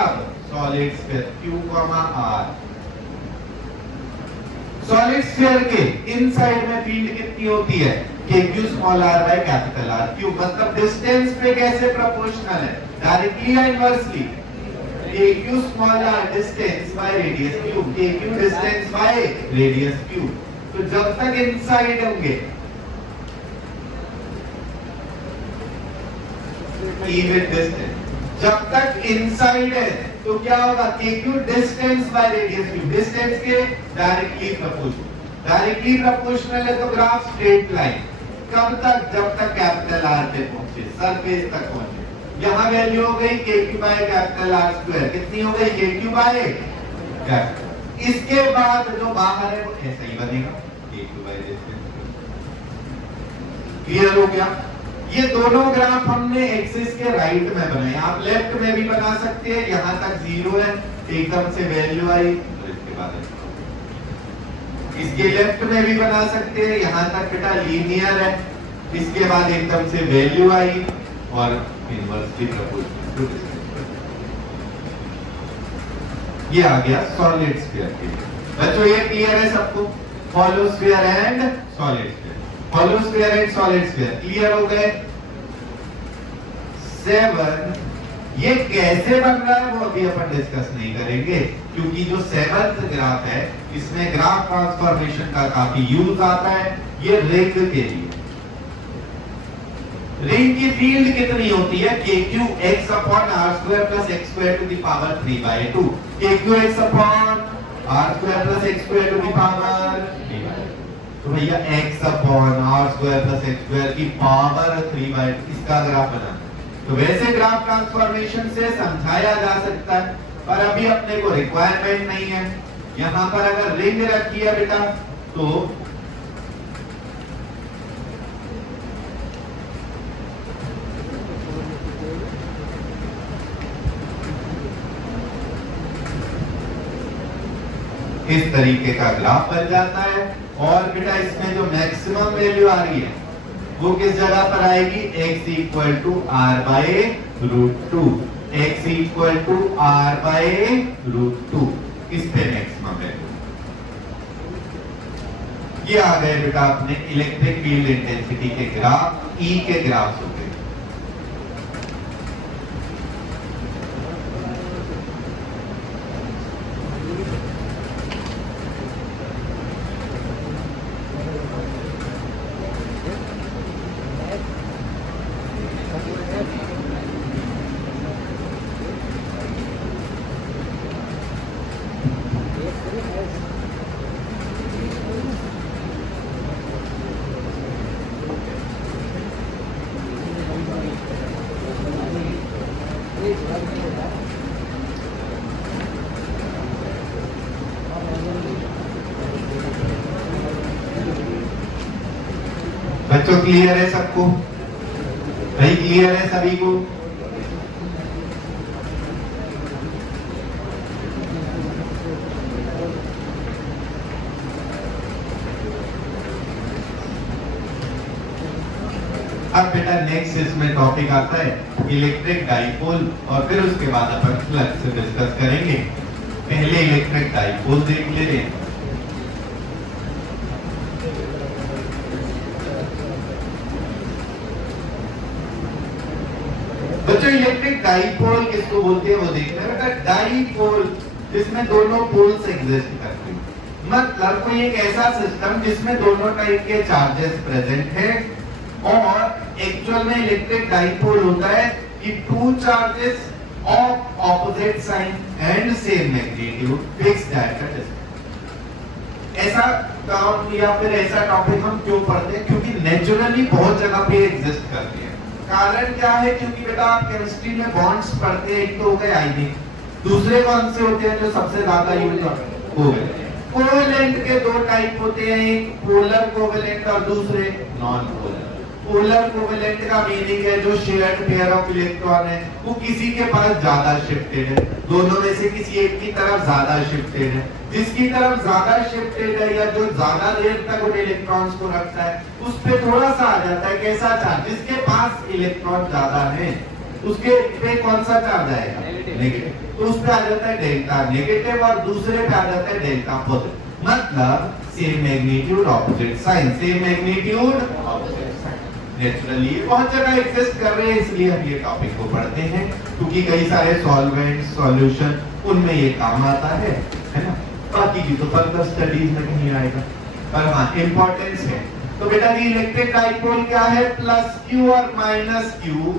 Solid sphere, Q, R। सॉलिड स्फीयर के इनसाइड में फील्ड कितनी होती है? KQ small r by capital R। क्यों? मतलब डिस्टेंस पे कैसे प्रोपोर्शनल है? डायरेक्टली या inversely? KQ small r distance by radius Q, KQ distance by radius Q। तो जब तक इनसाइड होंगे इवन डिस्टेंस, जब तक इनसाइड है तो क्या होगा? KQ distance by radius Q, distance के डायरेक्टली प्रोपोर्शनल। डायरेक्टली प्रोपोर्शनल है तो ग्राफ स्ट्रेट लाइन। कब तक? जब तक कैपिटल R पे पहुंचे, सरफेस तक पहुंचे। यहां वैल्यू हो गई KQ by capital R square. कितनी हो गई? KQ by capital. इसके बाद जो बाहर है वो ऐसा ही बनेगा, KQ बाय डिस्टेंस। क्लियर हो गया? ये दोनों ग्राफ हमने एक्सिस के राइट में बनाए, आप लेफ्ट में भी बना सकते हैं। यहाँ तक 0 है, एकदम से वैल्यू आई तो इसके बाद इसके लेफ्ट में भी बना सकते हैं, यहाँ तक बेटा लीनियर है, इसके बाद एकदम से वैल्यू आई और इनवर्सली प्रोपोर्शनल। ये आ गया सॉलिड स्फीयर के लिए। बच्चों ये क्लियर है सबको? Hollow sphere and solid sphere, hollow sphere and solid sphere clear हो गए। 7 ये कैसे बन रहा है वो अभी अपन डिस्कस नहीं करेंगे, क्योंकि जो 7th ग्राफ है इसमें ग्राफ ट्रांसफॉर्मेशन का काफी यूज आता है। ये रिंग के लिए, रिंग की फील्ड कितनी होती है? KQ x upon r square plus x square to the power 3/2। KQ x upon r square plus x square to the power 3/2। तो भैया x upon r square plus x square की power 3/2 इसका graph बना। तो वैसे graph transformation से समझाया जा सकता है, पर अभी अपने को रिक्वायरमेंट नहीं है। यहां पर अगर रिंग रखी है बेटा तो इस तरीके का ग्राफ बन जाता है। और बेटा इसमें जो मैक्सिमम वैल्यू आ रही है वो किस जगह पर आएगी? x इक्वल टू r बाय root 2, x equal to r बाय रूट 2, इस पे मैक्सिमम वैल्यू। ये आ गए बेटा अपने इलेक्ट्रिक फील्ड इंटेंसिटी के ग्राफ, E के ग्राफ हो गए। बच्चों क्लियर है सबको? भाई क्लियर है सभी को? अब बेटा नेक्स्ट इसमें टॉपिक आता है इलेक्ट्रिक डाइपोल, और फिर उसके बाद अपन फ्लक्स से डिस्कस करेंगे। पहले इलेक्ट्रिक डाइपोल देख लेते हैं। बच्चों इलेक्ट्रिक डाइपोल किसको बोलते हैं वो देखना है। बेटा डाइपोल जिसमें दोनों पोल्स एग्जिस्ट करते हैं, मतलब कोई एक ऐसा सिस्टम जिसमें दोनों टाइप के चार्जेस प्रेजेंट हैं। और एक्चुअल में इलेक्ट्रिक डाइपोल होता है कि two charges of opposite sign and same magnitude fixed at a distance. ऐसा काम या फिर ऐसा टॉपिक हम क्यों पढ़ते हैं? क्योंकि नेचुरली बहुत जगह पे एग्जिस्ट करते हैं। कारण क्या है? क्योंकि बेटा आप केमिस्ट्री में बॉन्ड्स पढ़ते हैं, एक तो हो गए आयनिक, दूसरे कौन से होते हैं जो सबसे ज्यादा यूज होते हैं? कोवेलेंट के दो टाइप होते हैं, एक पोलर कोवेलेंट और दूसरे नॉन पोलर। पोलर कोवेलेंट का मीनिंग है जो शेयर्ड पेयर ऑफ इलेक्ट्रॉन है वो किसी के पास ज्यादा शिफ्टेड है, दोनों में से किसी एक की तरफ ज्यादा शिफ्टेड है। जिसकी तरफ ज्यादा शिफ्टेड है या जो ज्यादा देर तक उन इलेक्ट्रॉन्स को रखता है उस पे थोड़ा सा आ जाता है कैसा चार्ज? जिसके पास इलेक्ट्रॉन ज्यादा है उसके पे कौन सा चार्ज आएगा? नेगेटिव। तो उस पे आ जाता है डेल्टा नेगेटिव और दूसरे पे आ जाता है डेल्टा पॉजिटिव। मतलब same magnitude opposite sign, same magnitude opposite sign. Naturally बहुत जगह एग्जिस्ट कर रहे हैं, इसलिए हम ये टॉपिक को पढ़ते हैं, क्योंकि कई सारे सॉल्वेंट सॉल्यूशन उनमें ये काम आता है ना। बाकी की तो फर्दर स्टडीज में नहीं आएगा, पर हाँ इंपॉर्टेंस है। तो बेटा ये इलेक्ट्रिक डाइपोल क्या है? प्लस क्यू और minus Q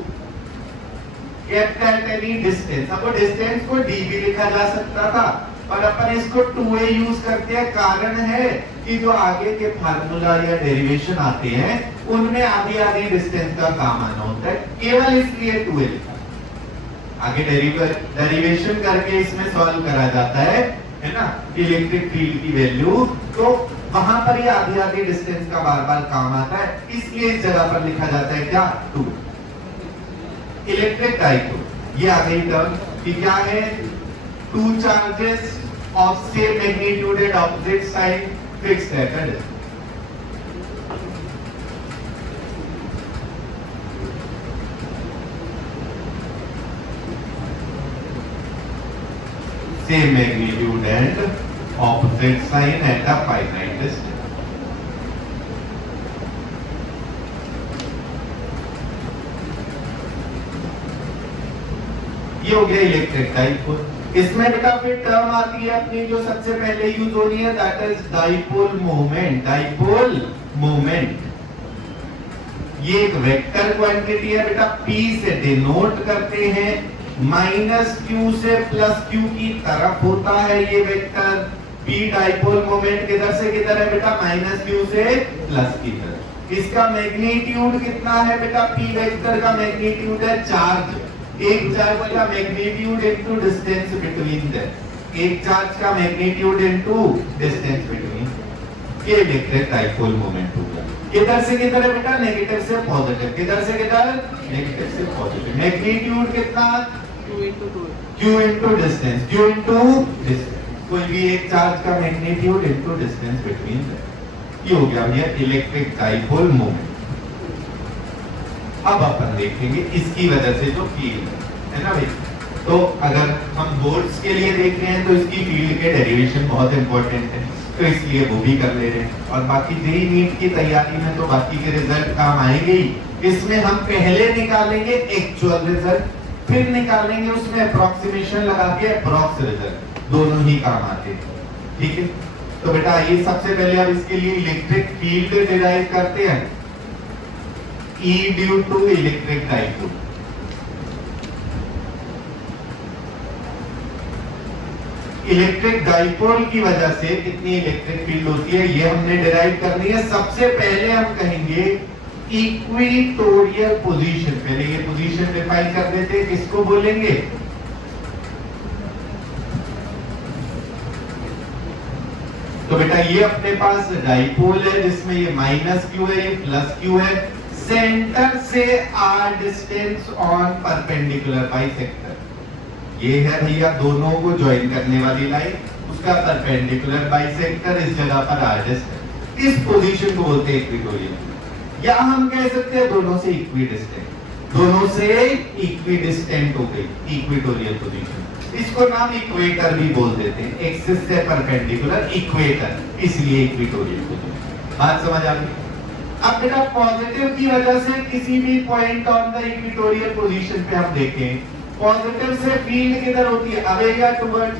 kept at any distance. अब डिस्टेंस को डी भी लिखा जा सकता था, पर अपन इसको 2a यूज करते हैं। कारण है कि जो आगे के फार्मूला या डेरिवेशन आते हैं उनमें आधी आधी डिस्टेंस का काम आना होता है, केवल इसलिए 2a लिखा। आगे डेरिवेशन करके इसमें सॉल्व करा जाता है ना, इलेक्ट्रिक फील्ड की वैल्यू। तो वहां पर ये आधी आधी डिस्टेंस का बार बार काम आता है, इसलिए इस जगह पर लिखा जाता है क्या, 2। इलेक्ट्रिक डाइपोल, ये आ गई टर्म कि क्या है, 2 charges of same magnitude and opposite side fixed at a distance. Same magnitude and opposite sign at a finite distance. ये हो गया इलेक्ट्रिक डाइपोल। इसमें बेटा फिर टर्म आती है अपनी जो सबसे पहले यूज होनी है, that is dipole moment. Dipole moment ये एक वेक्टर क्वांटिटी है बेटा, P से डिनोट करते हैं, माइनस Q से प्लस Q की तरफ होता है ये वेक्टर। P डाइपोल मोमेंट किधर से किधर है बेटा, माइनस Q से प्लस की तरफ। इसका मैग्नीट्यूड कितना है बेटा, P वेक्टर का मैग्नीट्यूड है चार्ज। एक चार्ज का magnitude into distance between them, एक चार्ज का मैग्नीट्यूड इनटू डिस्टेंस बिटवीन, ये इलेक्ट्रिक डाइपोल मोमेंट होगा। किधर से किधर है बेटा, नेगेटिव से पॉजिटिव। किधर से किधर, नेगेटिव से पॉजिटिव। मैग्नीट्यूड कितना, Q into distance, Q into distance, कोई भी एक चार्ज का magnitude into distance between them. ये हो गया भैया इलेक्ट्रिक डाइपोल मोमेंट। अब अपन देखेंगे इसकी वजह से जो फील्ड है ना भाई, तो अगर हम बोर्ड्स के लिए देख रहे हैं तो इसकी फील्ड के डेरिवेशन बहुत इंपॉर्टेंट है, तो इसलिए वो भी कर ले रहे हैं। और बाकी जेईई नीट की तैयारी में तो बाकी के रिजल्ट काम आएंगे ही। इसमें हम पहले निकालेंगे एक्चुअल रिजल्ट, फिर निकालेंगे उसमें अप्रोक्सीमेशन लगा के अप्रोक्स रिजल्ट, दोनों ही काम आते हैं। ठीक है, तो बेटा ये सबसे पहले अब इसके लिए इलेक्ट्रिक फील्ड डिराइव करते हैं, E due to electric dipole. Electric dipole की वजह से कितनी इलेक्ट्रिक फील्ड होती है ये हमने डिराइव करनी है। सबसे पहले हम कहेंगे इक्वेटोरियल पोजीशन, पहले ये पोजीशन डिफाइन कर देते हैं, किसको बोलेंगे, तो बेटा ये अपने पास डाइपोल है जिसमें ये माइनस Q है, ये प्लस Q है। सेंटर से R distance on perpendicular bisector, ये है भैया दोनों को ज्वाइन करने वाली लाइन, उसका परपेंडिकुलर बाइसेक्टर इस जगह पर R डिस्टेंस, इस पोजीशन को बोलते हैं इक्वेटोरियल। या हम कह सकते हैं दोनों से इक्विडिस्टेंट, दोनों से इक्विडिस्टेंट हो गई इक्वेटोरियल पोजीशन। इसको नाम इक्वेटर भी बोल देते हैं, एक्सिस से परपेंडिकुलर इक्वेटर, इसलिए इक्वेटोरियल पोजीशन। बात समझ आ गई। अब बेटा पॉजिटिव की वजह से किसी भी point on the equatorial position पे हम देखें, पॉजिटिव से फील्ड किधर होती है, अवेगा टुवर्ड्स,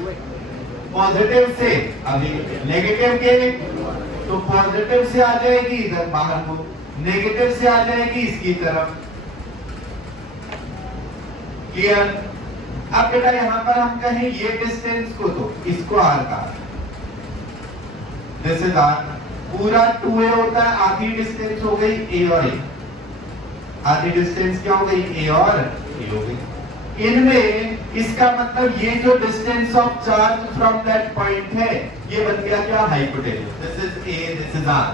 पॉजिटिव से अवेगा, नेगेटिव के तो पॉजिटिव से आ जाएगी इधर बाहर को, नेगेटिव से आ जाएगी इसकी तरफ। क्लियर। अब बेटा यहां पर हम कहें ये डिस्टेंस को तो इसको R का, दिस इज R, पूरा 2a होता है, आधी डिस्टेंस हो गई a और a, आधी डिस्टेंस क्या हो गई, a और a हो गई। इनमें इसका मतलब ये जो distance of charge from that point है ये बन गया क्या, hypotenuse, this is a, this is R।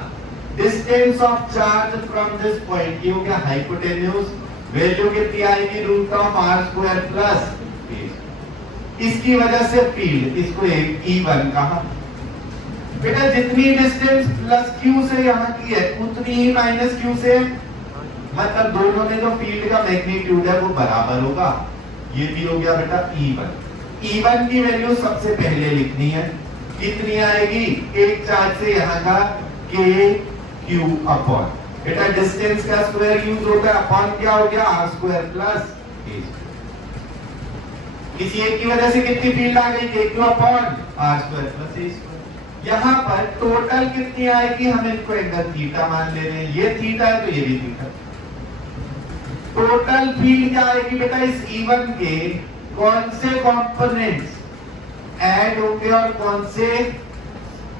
Distance of charge from this point ये हो गया हाइपोटेन्यूज, वैल्यू कितनी आएगी, root of r square plus a। इसकी वजह से फील्ड, इसको E1 कहा। बेटा जितनी डिस्टेंस प्लस Q से यहाँ की है उतनी ही माइनस Q से, मतलब दोनों में जो फील्ड का मैग्नीट्यूड है वो बराबर होगा। ये भी हो गया बेटा E1। E1 की वैल्यू सबसे पहले लिखनी है, कितनी आएगी, एक चार्ज से यहाँ का KQ अपॉन, बेटा डिस्टेंस का स्क्वायर यूज होगा, अपॉन क्या हो गया, R स्क्वायर प्लस A। किसी एक की वजह से कितनी फील्ड आ गई, KQ upon R square plus A square. यहाँ पर टोटल कितनी आएगी, हम इनको एंगल थीटा मान ले रहे हैं, ये थीटा है तो ये भी थीटा। टोटल फील्ड क्या आएगी बेटा, इस E1 के कौन से कंपोनेंट्स ऐड होंगे और कौन से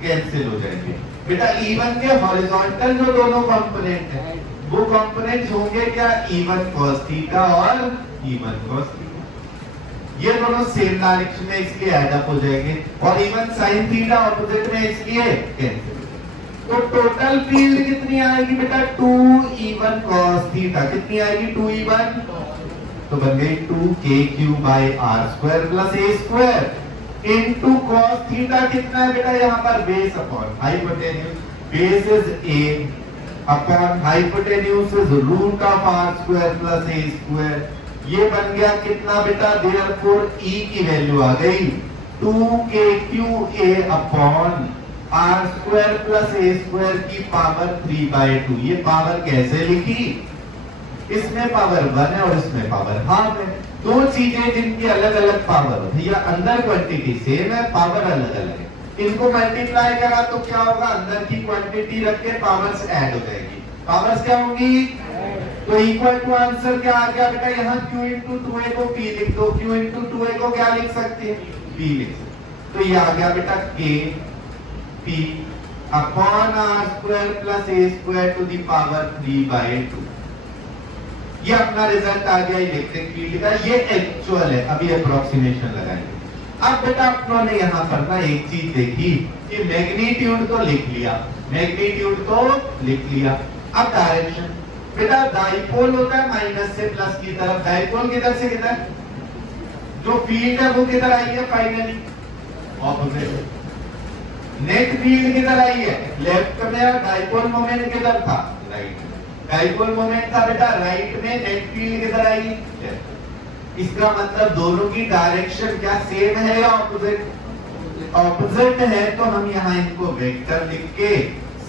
कैंसिल हो जाएंगे। बेटा E1 के हॉरिजॉन्टल जो दोनों कंपोनेंट हैं वो कंपोनेंट्स होंगे क्या, E1 cos थीटा और E1 cos थीटा, ये दोनों सेम डायरेक्शन में इसलिए ऐड अप हो जाएंगे, और इवन sin थीटा ऑपोजिट में इसलिए कैंसिल। तो टोटल फील्ड कितनी आएगी बेटा 2E1 cos थीटा, कितनी आएगी 2E1, तो बन गई 2KQ by R square plus A square into cos theta कितना है बेटा यहाँ पर base upon hypotenuse, base is a upon hypotenuse is root of R square plus A square, ये बन गया कितना बेटा, देयरफॉर E की वैल्यू आ गई 2KQA upon are square plus A square की पावर 3/2। ये पावर कैसे लिखी, इसमें पावर 1 है और इसमें पावर हाफ है, दो चीजें जिनकी अलग अलग पावर है, या अंदर क्वांटिटी सेम है पावर अलग अलग है, इनको मल्टीप्लाई करा तो क्या होगा, अंदर की क्वांटिटी रख के पावर्स ऐड हो जाएगी, पावर्स क्या होंगी, तो इक्वल टू आंसर क्या आ गया बेटा, यहाँ q इंटू 2a को p लिख दो, q इंटू 2a को क्या लिख सकते हैं, p लिख सकते, तो ये आ गया बेटा k p upon are square plus A square to the power 3/2। ये अपना रिजल्ट आ गया इलेक्ट्रिक फील्ड का, ये एक्चुअल है, अभी अप्रोक्सीमेशन लगाएंगे। अब बेटा अपनों ने यहाँ पर ना एक चीज देखी कि मैग्नीट्यूड तो लिख लिया, मैग्नीट्यूड तो लिख लिया, अब डायरेक्शन बेटा डाइपोल होता है माइनस से प्लस की तरफ, डाइपोल किधर से किधर, जो फील्ड है वो किधर आई है फाइनली ऑपोजिट, नेट फील्ड किधर आई है लेफ्ट में, और डाइपोल मोमेंट किधर था राइट में, डाइपोल मोमेंट था बेटा राइट में, नेट फील्ड किधर आई लेफ्ट, इसका मतलब दोनों की डायरेक्शन क्या सेम है या ऑपोजिट, ऑपोजिट है, तो हम यहाँ इनको वेक्टर लिख के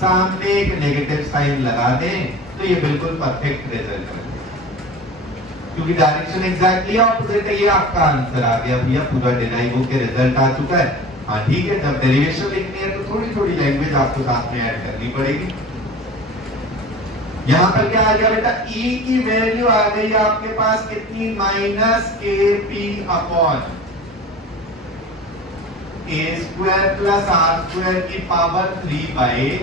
सामने एक नेगेटिव साइन लगा दें तो ये बिल्कुल परफेक्ट रिजल्ट है, क्योंकि डायरेक्शन एग्जैक्टली ऑपोजिट है। ये आपका आंसर आ गया भैया, पूरा डिराइव होकर रिजल्ट आ चुका है। हाँ ठीक है, जब डेरिवेशन लिखनी है तो थोड़ी थोड़ी लैंग्वेज आपको साथ में ऐड करनी पड़ेगी। यहाँ पर क्या आ गया बेटा, E की वैल्यू आ गई आपके पास कितनी, minus KP upon A square plus R square की पावर 3/2।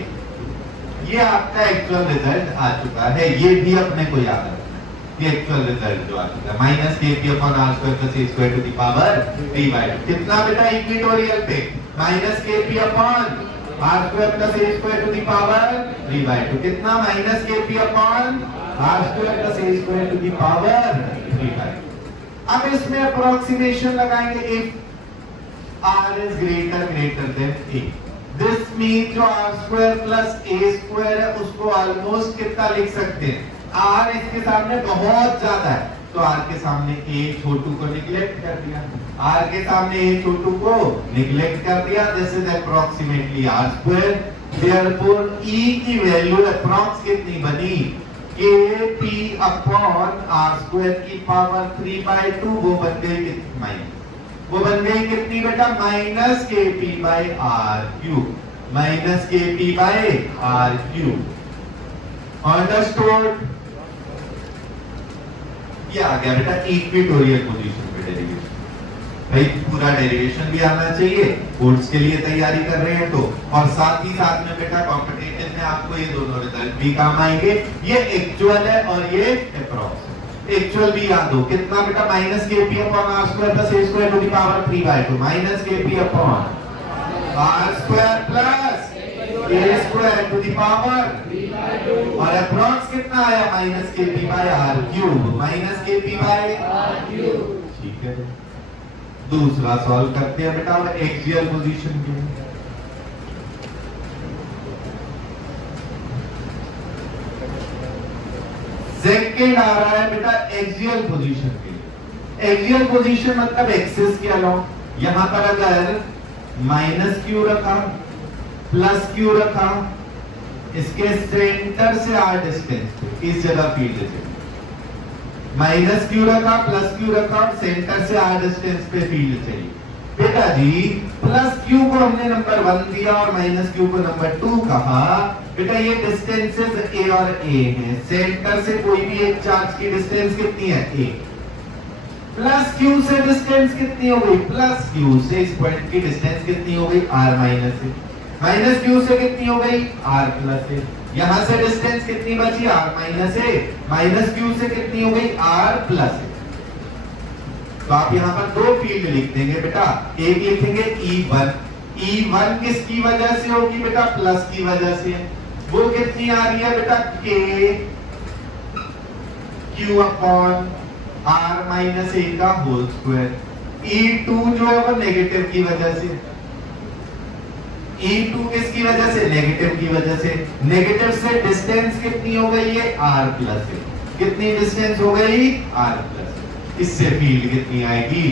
ये आपका एक्चुअल रिजल्ट आ चुका है, ये भी अपने को याद रखना है, ये एक्चुअल रिजल्ट जो आ चुका है, minus KP upon are square plus A square to the power 3/2। कितना बेटा इक्वेटोरियल पे, minus KP upon are square plus A square to the power 3/2, कितना minus KP upon are square plus A square to the power 3/2। अब इसमें approximation लगाएंगे, if r is greater than a, this mean जो R square plus A square है उसको almost कितना लिख सकते हैं, r इसके सामने बहुत ज्यादा है तो r के सामने a छोटू को निगलेक्ट कर दिया, r के सामने a छोटू को निगलेक्ट कर दिया, this is approximately r square, therefore E की वैल्यू अप्रॉक्स कितनी बनी, KP अपॉन आर स्क्वायर की पावर 3/2, वो बन गई कितनी माइनस, वो बन गई कितनी बेटा, minus KP by R cube, minus KP by R cube, understood. ये आ गया बेटा इक्वेटोरियल पोजीशन पे डेरिवेशन, भाई पूरा डेरिवेशन भी आना चाहिए, कोर्स के लिए तैयारी कर रहे हैं तो, और साथ ही साथ में बेटा कॉम्पिटिटिव में आपको ये दोनों रिजल्ट भी काम आएंगे, ये एक्चुअल है और ये अप्रॉक्स है। एक्चुअल भी याद हो कितना बेटा, minus KP upon are square plus A square to the power 3/2, minus KP upon are square plus A square to the power, और अप्रॉक्स कितना आया, minus KP by R cube, minus KP by R cube. ठीक है, दूसरा solve करते हैं बेटा, और एक्सियल पोजीशन के लिए सेकंड आ रहा है बेटा एक्सियल पोजीशन के लिए। एक्सियल पोजीशन मतलब एक्सिस के अलाउंग, यहां पर अगर माइनस क्यू रखा प्लस क्यू रखा, इसके सेंटर से आर डिस्टेंस पे इस जगह फील्ड है, माइनस क्यू रखा प्लस क्यू रखा और सेंटर से आर डिस्टेंस पे फील्ड चाहिए। बेटा जी प्लस क्यू को हमने नंबर 1 दिया और माइनस क्यू को नंबर 2 कहा, बेटा ये डिस्टेंसेस ए और ए हैं, सेंटर से कोई भी एक चार्ज की डिस्टेंस कितनी है a, प्लस क्यू से डिस्टेंस कितनी हो गई, प्लस क्यू से इस पॉइंट की डिस्टेंस कितनी हो गई r माइनस ए, माइनस क्यू से कितनी हो गई r प्लस ए, यहां से डिस्टेंस कितनी बची r माइनस ए, माइनस क्यू से कितनी हो गई r प्लस ए। तो आप यहाँ पर दो फील्ड लिख देंगे बेटा, एक लिखेंगे E1 E1 किसकी वजह से होगी बेटा? प्लस की वजह से। वो कितनी आ रही है बेटा? K Q upon R minus A का होल स्क्वायर। E2 जो है वो नेगेटिव की वजह से। E2 किसकी वजह से? नेगेटिव की वजह से। नेगेटिव से डिस्टेंस कितनी हो गई है? R प्लस है। कितनी डिस्टेंस हो गई? R plus. इससे फील्ड कितनी आएगी?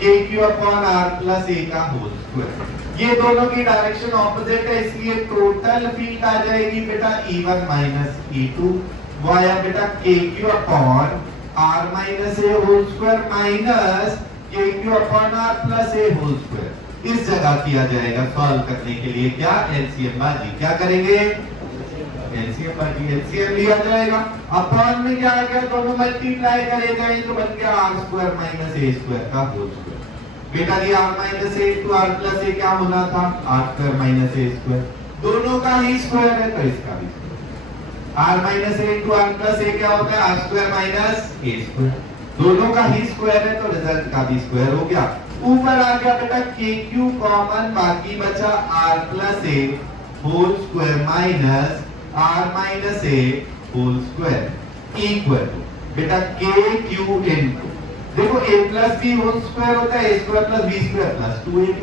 KQ अपॉन R प्लस ए का होल स्क्वायर। ये दोनों की डायरेक्शन ऑपोजिट है, इसलिए टोटल फील्ड आ जाएगी बेटा E1 माइनस E2 वो आया बेटा KQ upon R minus A whole square minus KQ upon R plus A whole square. इस जगह किया जाएगा सॉल्व करने के लिए क्या? एलसीएम बाजी। क्या करेंगे? एलसीएम बाजी। एलसीएम लिया जाएगा। अपॉन में क्या आ गया? दोनों मल्टीप्लाई करे जाए तो बन गया R स्क्वायर माइनस ए स्क्वायर का होल स्क्वायर। बेटा ये R minus a to R plus a क्या होना था? R स्क्वायर माइनस ए स्क्वायर। दोनों का ही स्क्वायर है तो इसका भी R minus a to R plus a क्या होता है? R स्क्वायर माइनस ए स्क्वायर। दोनों का ही स्क्वायर है तो रिजल्ट का भी स्क्वायर हो गया। ऊपर आ गया बेटा KQ कॉमन, बाकी बचा R plus A whole square minus R minus A whole square equal to बेटा KQ इनटू देखो a plus B whole square होता है a square plus B square plus 2ab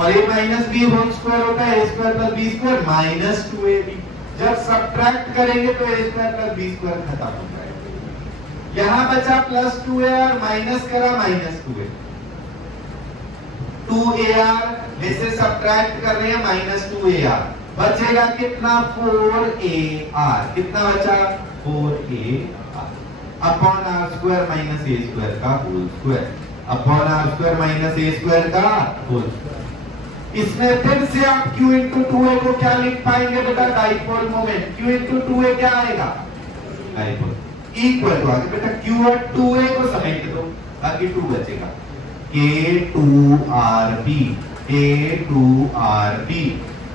और a minus B whole square होता है a square plus B square minus 2ab। जब subtract करेंगे तो a square plus B square खत्म हो जाएगा। यहां बचा प्लस 2a और माइनस करा माइनस 2a। 2ar इसे सब्ट्रैक्ट कर रहे हैं माइनस 2ar बचेगा कितना? 4ar। कितना बचा? 4ar upon are square minus A square का whole square upon are square minus A square का होल स्क्वायर। इसमें फिर से आप Q इंटू 2a को क्या लिख पाएंगे बेटा? Dipole moment. Q into 2a क्या आएगा? डाइपोल इक्वल टू आगे बेटा Q और 2a को समेट दो बाकी 2 बचेगा। K2RB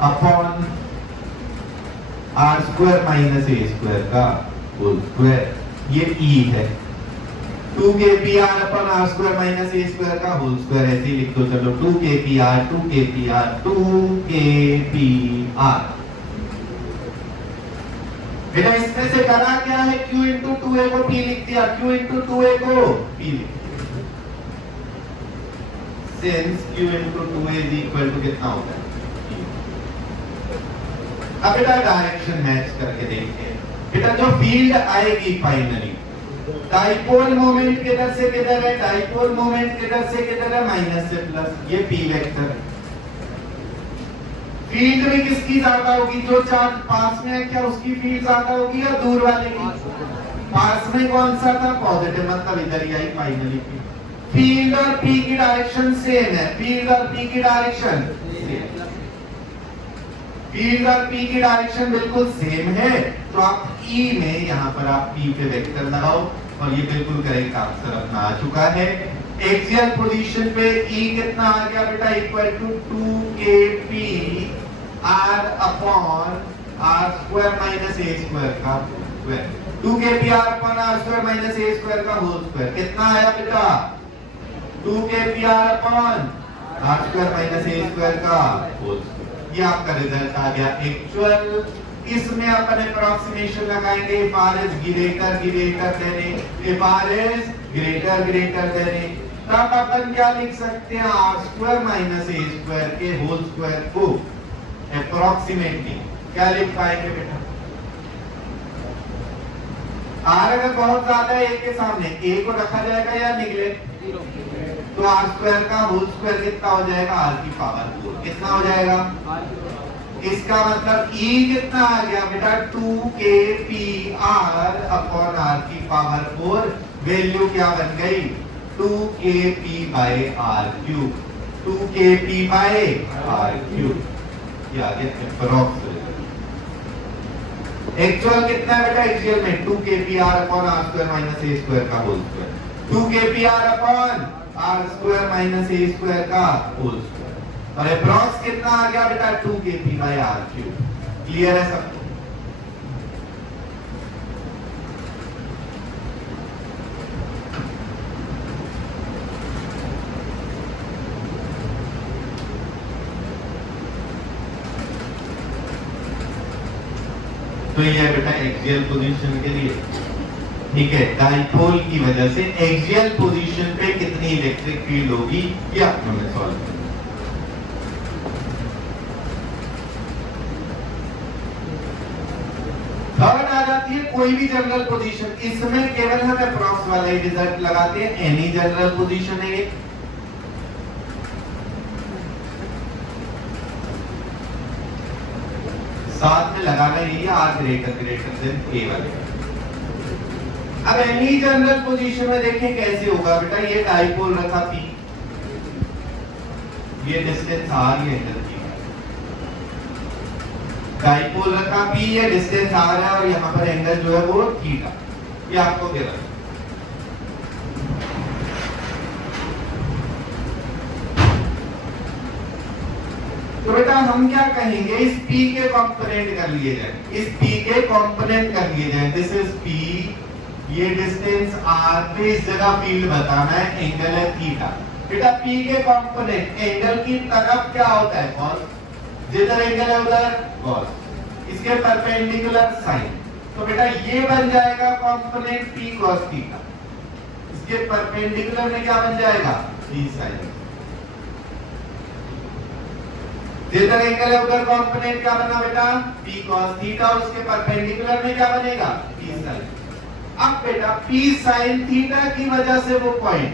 upon are square minus A square का होल स्क्वायर। ये E है 2kpr upon r square minus ए स्क्वायर का होल स्क्वायर ऐसे ही लिख दो। चलो 2kpr बेटा इसमें से करा क्या है? Q इंटू 2a को P लिख दिया। Q इंटू 2a को P लिख दिया। Since Q into 2a is equal to कितना होता है? अब बेटा डायरेक्शन मैच करके देखते हैं। बेटा जो फील्ड आएगी फाइनली डाइपोल मोमेंट किधर से किधर है? डाइपोल मोमेंट किधर से किधर है? माइनस से प्लस। ये P वेक्टर। फील्ड में किसकी ज्यादा होगी? जो चार्ज पास में है क्या उसकी फील्ड ज्यादा होगी या दूर वाले की? पास में कौन सा था? पॉजिटिव, मतलब इधर ही आई फाइनली। फील्ड और P की डायरेक्शन सेम है। फील्ड और P की डायरेक्शन सेम। फील्ड और P की डायरेक्शन बिल्कुल सेम है तो आप E में यहाँ पर आप P पे वेक्टर लगाओ और ये बिल्कुल करेक्ट आंसर अपना आ चुका है। एक्सियल पोजीशन पे E कितना आ गया बेटा? Equal to 2kp r upon r square minus A square का square. 2kp r upon r square minus ए स्क्वायर का होल स्क्वायर कितना आया बेटा? 2kp r upon r square minus ए स्क्वायर का होल स्क्वायर। ये आपका रिजल्ट आ गया एक्चुअल। इसमें अपन अप्रोक्सीमेशन लगाएंगे if r is greater than a तब अपन क्या लिख सकते हैं? r स्क्वायर माइनस ए स्क्वायर के होल स्क्वायर को अप्रोक्सीमेटली क्या लिख पाएंगे बेटा? r अगर बहुत ज्यादा है a के सामने a को रखा जाएगा या निकले तो r स्क्वायर का होल स्क्वायर कितना हो जाएगा? r की पावर 4 कितना हो जाएगा? इसका मतलब E कितना आ गया बेटा? 2kpr अपॉन r की पावर 4। वैल्यू क्या बन गई? 2kp by r cube. 2kp by r cube. ये आ गया अप्रॉक्स। एक्चुअल कितना है बेटा? एक्चुअल में 2kpr upon r square minus ए स्क्वायर का whole square. 2kpr upon r square minus ए स्क्वायर का होल स्क्वायर और अप्रॉक्स कितना आ गया बेटा? 2kp by r cube. Clear है सबको? तो ये है बेटा एक्सियल पोजीशन के लिए। ठीक है, डाइपोल की वजह से एक्सियल पोजीशन पे कितनी इलेक्ट्रिक फील्ड होगी ये आपको मैं सॉल्व करूंगा। थर्ड आ जाती है कोई भी जनरल पोजीशन, इसमें केवल हम अप्रॉक्स वाला ही रिजल्ट लगाते हैं। एनी जनरल पोजीशन है ये, साथ में लगाना यही आर ग्रेटर देन ए वाले। अब एनी जनरल पोजीशन में देखें कैसे होगा बेटा, ये डाइपोल रखा पी, ये डिस्टेंस आर, ये एंगल थीटा। डाइपोल रखा पी, ये डिस्टेंस आर है और यहाँ पर एंगल जो है वो थीटा। ये आपको गिरा। तो बेटा हम क्या कहेंगे, इस P के कंपोनेंट कर लिए जाए, इस P के कंपोनेंट कर लिए जाए। दिस इज P, ये डिस्टेंस r पे इस जगह फील्ड बताना है, एंगल है थीटा। बेटा P के कंपोनेंट एंगल की तरफ क्या होता है, कॉस, जिधर एंगल है उधर कॉस, इसके परपेंडिकुलर साइन। तो बेटा ये बन जाएगा कंपोनेंट P cos थीटा, इसके परपेंडिकुलर में क्या बन जाएगा, P sin। जिधर एंगल है उधर कंपोनेंट क्या बना बेटा, P cos थीटा, और उसके परपेंडिकुलर में क्या बनेगा, P sin। अब बेटा P sin थीटा की वजह से वो पॉइंट,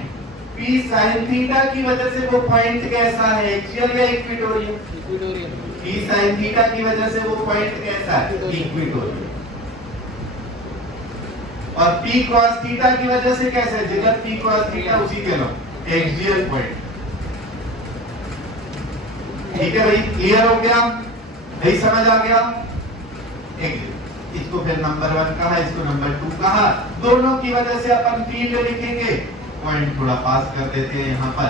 P sin थीटा की वजह से वो पॉइंट कैसा है, एक्सियल या इक्वेटोरियल? P sin थीटा की वजह से वो पॉइंट कैसा है, इक्वेटोरियल। और P cos थीटा की वजह से कैसा है, जिधर P cos थीटा उसी के लो एक्सियल पॉइंट। ठीक है भाई, क्लियर हो गया भाई, समझ आ गया? इसको फिर नंबर 1 कहा, इसको नंबर 2 कहा, दोनों की वजह से अपन फील्ड लिखेंगे। पॉइंट थोड़ा पास कर देते हैं यहाँ पर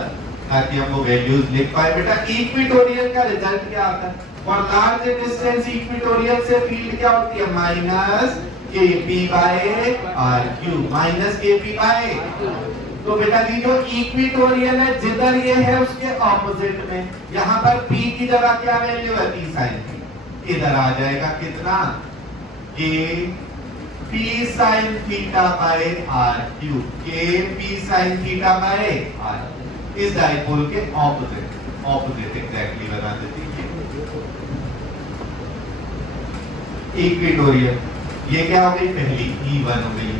ताकि हम वो वैल्यूज लिख पाए। बेटा इक्वेटोरियल का रिजल्ट क्या आता है, फॉर लार्ज डिस्टेंस इक्वेटोरियल से फील्ड क्या होती है, minus kp by r cube, minus kp by. तो बेटा जी जो इक्वेटोरियल है जिधर ये है उसके ऑपोजिट में, यहाँ पर p की जगह क्या वैल्यू है, p sin थीटा, इधर आ जाएगा कितना, k p sin theta by r cube, k p sin theta by r, इस डाइपोल के ऑपोजिट एग्जैक्टली बना देती है इक्वेटोरियल। ये क्या हो गई, पहली E1 हो गई।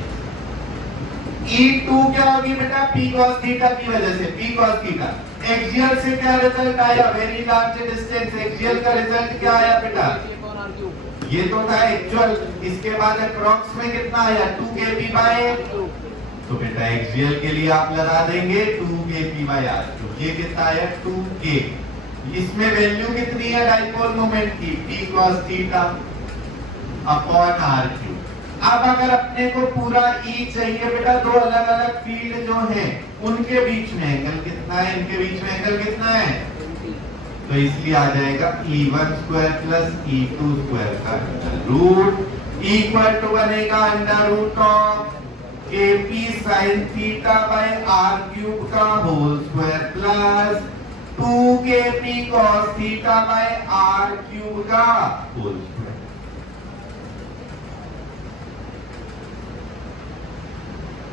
E2 क्या होगी बेटा, P cos थीटा की वजह से, P cos थीटा। एक्सियल से क्या रिजल्ट आया, वेरी लार्ज डिस्टेंस, एक्सियल का रिजल्ट क्या आया बेटा, ये तो था एक्चुअल, इसके बाद अप्रॉक्स में कितना आया, 2kp बाय। तो बेटा एक्सियल के लिए आप लगा देंगे 2kp बाय r, ये कितना आया 2k। इसमें वैल्यू कितनी है डाइपोल मोमेंट की, P cos theta upon r cube. अब अगर अपने को पूरा E चाहिए बेटा, दो अलग अलग फील्ड जो हैं उनके बीच में एंगल कितना है, इनके बीच में एंगल कितना है, तो इसलिए आ जाएगा E1 square plus E2 square का रूट इक्वल टू बनेगा under root of kp sin theta by r cube का whole square plus 2kp cos theta by r cube का होल स्क्वायर।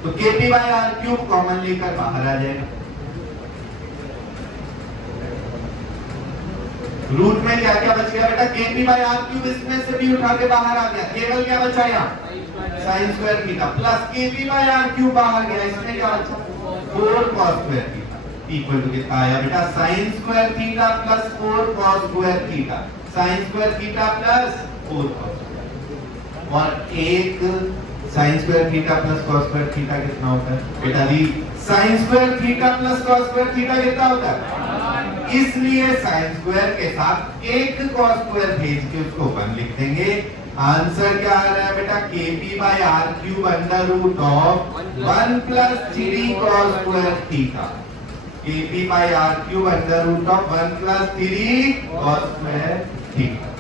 तो kp by r cube common लेकर बाहर आ जाएगा, root में क्या क्या बच गया बेटा, kp बाय r क्यूब इसमें से भी उठा के बाहर आ गया, केवल क्या बचा यहाँ sine square theta, plus kp by r cube बाहर गया, इसमें क्या बचा 4 cos square theta equal to कितना आया बेटा, sine square theta plus 4 cos square theta, sine square theta plus 4 cos square. और एक sine square theta plus cos square theta कितना होता है बेटा जी, sine square theta plus cos square theta कितना होता है, इसलिए साइन स्क्वायर के साथ एक cos स्क्वायर भेज के उसको 1 लिख देंगे। आंसर क्या आ रहा है बेटा, kp by r cube under root of 1 plus 3 cos square theta, kp by r cube under root of 1 plus 3 cos square theta.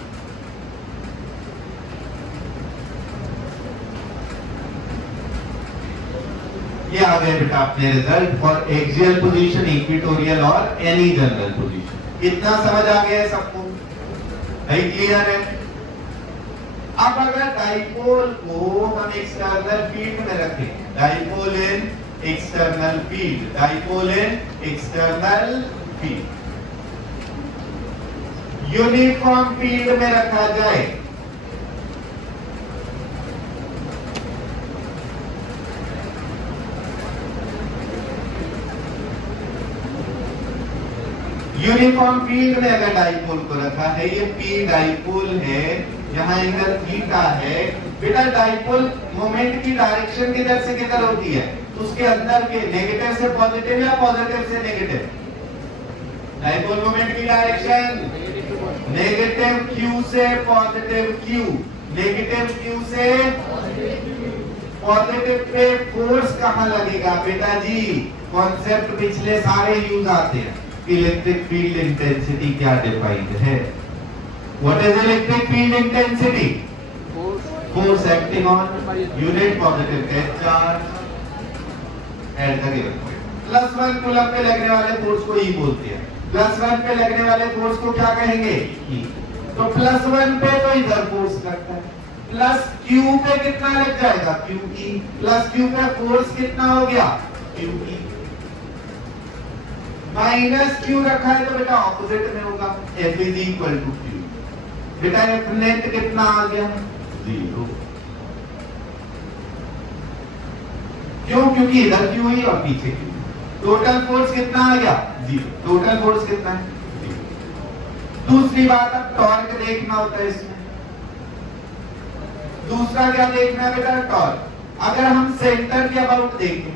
ये आ गए बेटा अपने result for axial position, equatorial और एनी जनरल पोजीशन। इतना समझ आ गया है सबको, भाई क्लियर है? अब अगर डाइपोल को हम एक्सटर्नल फील्ड में रखें, डाइपोल इन एक्सटर्नल फील्ड, डाइपोल इन एक्सटर्नल फील्ड, यूनिफॉर्म फील्ड में रखा जाए, यूनिफॉर्म फील्ड में अगर डाइपोल को रखा है, ये पी डाइपोल है, यहाँ एंगल थीटा है। बेटा डाइपोल मोमेंट की डायरेक्शन किधर से किधर होती है? उसके अंदर के नेगेटिव से पॉजिटिव या पॉजिटिव से नेगेटिव? डाइपोल मोमेंट की डायरेक्शन नेगेटिव क्यू से पॉजिटिव क्यू, नेगेटिव क्यू से पॉजिटिव पे फोर्स कहां लगेगा? बेटा जी कॉन्सेप्ट पिछले सारे यूज आते हैं। इलेक्ट्रिक फील्ड इंटेंसिटी क्या डिफाइंड है? What is electric field intensity? Force acting on unit positive net charge at the given point. +1 coulomb पे लगने वाले फोर्स को ई बोलते हैं। +1 पे लगने वाले फोर्स को क्या कहेंगे? ई। तो +1 पे तो इधर फोर्स लगता है, प्लस क्यू पे कितना लग जाएगा? Q E. प्लस क्यू पे फोर्स कितना हो गया? Q E. माइनस क्यू रखा है तो बेटा ऑपोजिट में होगा, F is equal to Q. बेटा F नेट कितना आ गया? 0। क्यों? क्योंकि इधर क्यू ही और पीछे क्यू। टोटल फोर्स कितना आ गया? 0। टोटल फोर्स कितना है? 0। दूसरी बात, अब टॉर्क देखना होता है इसमें। दूसरा क्या देखना है बेटा? टॉर्क। अगर हम सेंटर के अबाउट देखें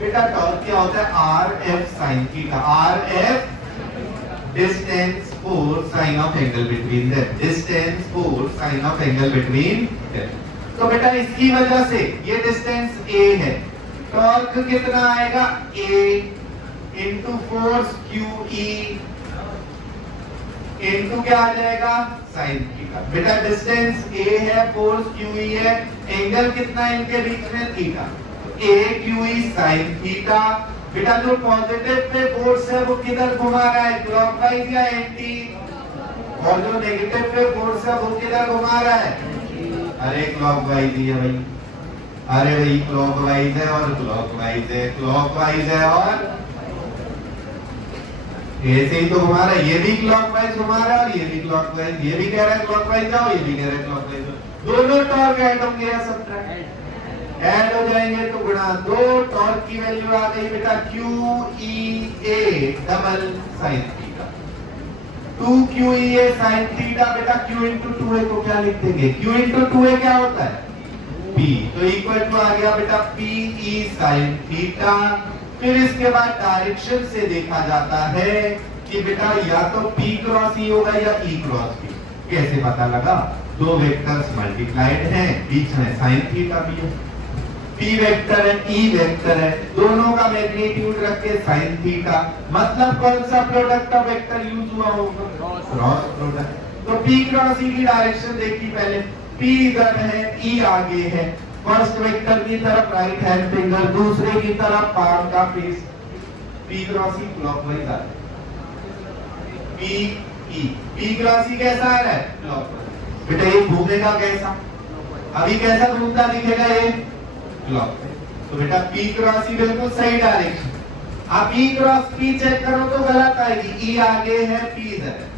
बेटा, टॉर्क क्या होता है? R F sine theta. R F distance force sine of angle between them, distance force sine of angle between them. तो बेटा इसकी वजह से ये डिस्टेंस ए है, टॉर्क कितना आएगा? A into force q e into क्या आ जाएगा? Sine theta. बेटा डिस्टेंस ए है, फोर्स क्यू ई है, एंगल कितना है इनके बीच में? थीटा। ए क्यू ई साइन थीटा। बेटा जो पॉजिटिव पे फोर्स है वो किधर घुमा रहा है? क्लॉकवाइज या एंटी? और जो नेगेटिव पे फोर्स है वो किधर घुमा रहा है? अरे क्लॉकवाइज ही है भाई, अरे भाई क्लॉकवाइज है और क्लॉकवाइज है, क्लॉकवाइज है और ऐसे ही तो घुमा रहा है। ये भी क्लॉकवाइज घुमा रहा है और ये भी क्लॉकवाइज, ये भी कह रहा है क्लॉकवाइज जाओ, ये भी कह रहा है क्लॉकवाइज जाओ। दोनों टॉर्क ऐड होंगे या सब्ट्रैक्ट? ऐड हो जाएंगे तो गुणा 2। टॉर्क की वैल्यू आ गई बेटा Q E A double sine theta. 2 Q E A sign theta. बेटा क्यू इंटू 2a को क्या लिख देंगे? क्यू इंटू 2a क्या होता है? P। तो इक्वल टू आ गया बेटा P ई साइन थीटा। फिर इसके बाद डायरेक्शन से देखा जाता है कि बेटा या तो P क्रॉस E होगा या E क्रॉस P। कैसे पता लगा? दो वेक्टर्स मल्टीप्लाइड हैं, बीच में साइन थीटा भी है। P वेक्टर है, E वेक्टर है, दोनों का मैग्नीट्यूड रख के साइन थीटा। मतलब कौन सा प्रोडक्ट का वेक्टर यूज हुआ होगा? Cross product. तो P क्रॉस E की डायरेक्शन देखी पहले। P इधर है, E आगे है। फर्स्ट वेक्टर की तरफ राइट हैंड फिंगर, दूसरे की तरफ पाम का face. P cross E clockwise आ रहा है। P क्रॉस E कैसा आ रहा है? क्लॉकवाइज। बेटा ये घूमेगा कैसा? अभी कैसा घूमता दिखेगा ये? क्लॉकवाइज। तो बेटा P क्रॉस E बिल्कुल सही डायरेक्शन। आप E क्रॉस P चेक करो तो गलत आएगी। E आगे है, P इधर है।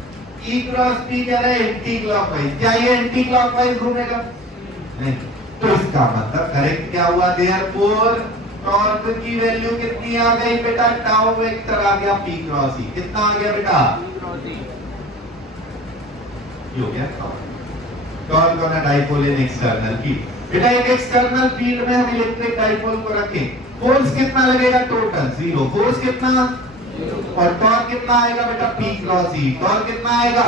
E क्रॉस P कह रहा है एंटी क्लॉकवाइज। क्या ये एंटी क्लॉकवाइज घूमेगा? नहीं। तो इसका मतलब करेक्ट क्या हुआ? देयरफॉर टॉर्क की वैल्यू कितनी आ गई बेटा? टाउ वेक्टर आ गया P क्रॉस E। कितना आ गया बेटा? ये हो गया torque on a dipole in external field. बेटा एक एक्सटर्नल फील्ड में हम इलेक्ट्रिक डाइपोल को रखें, फोर्स कितना लगेगा? टोटल 0। फोर्स कितना? और टॉर्क कितना आएगा बेटा? P cross E। टॉर्क कितना आएगा?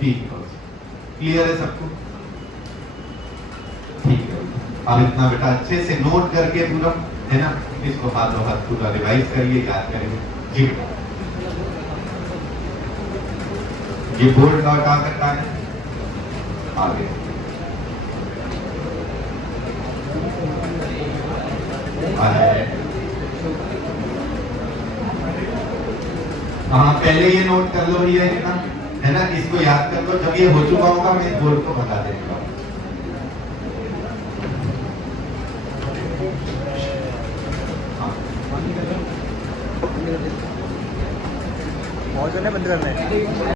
P cross E। क्लियर है सबको? ठीक है। अब इतना बेटा अच्छे से नोट करके पूरा है ना, इसको हाथों हाथ पूरा रिवाइज करिए, याद करिए जी। ये बोर्ड डॉट आ करता है आगे। हाँ पहले ये नोट कर लो भैया इतना। है ना, इसको याद कर लो। जब ये हो चुका होगा मैं इस बोर्ड को बता देता हूँ। बहुत बंद करना है।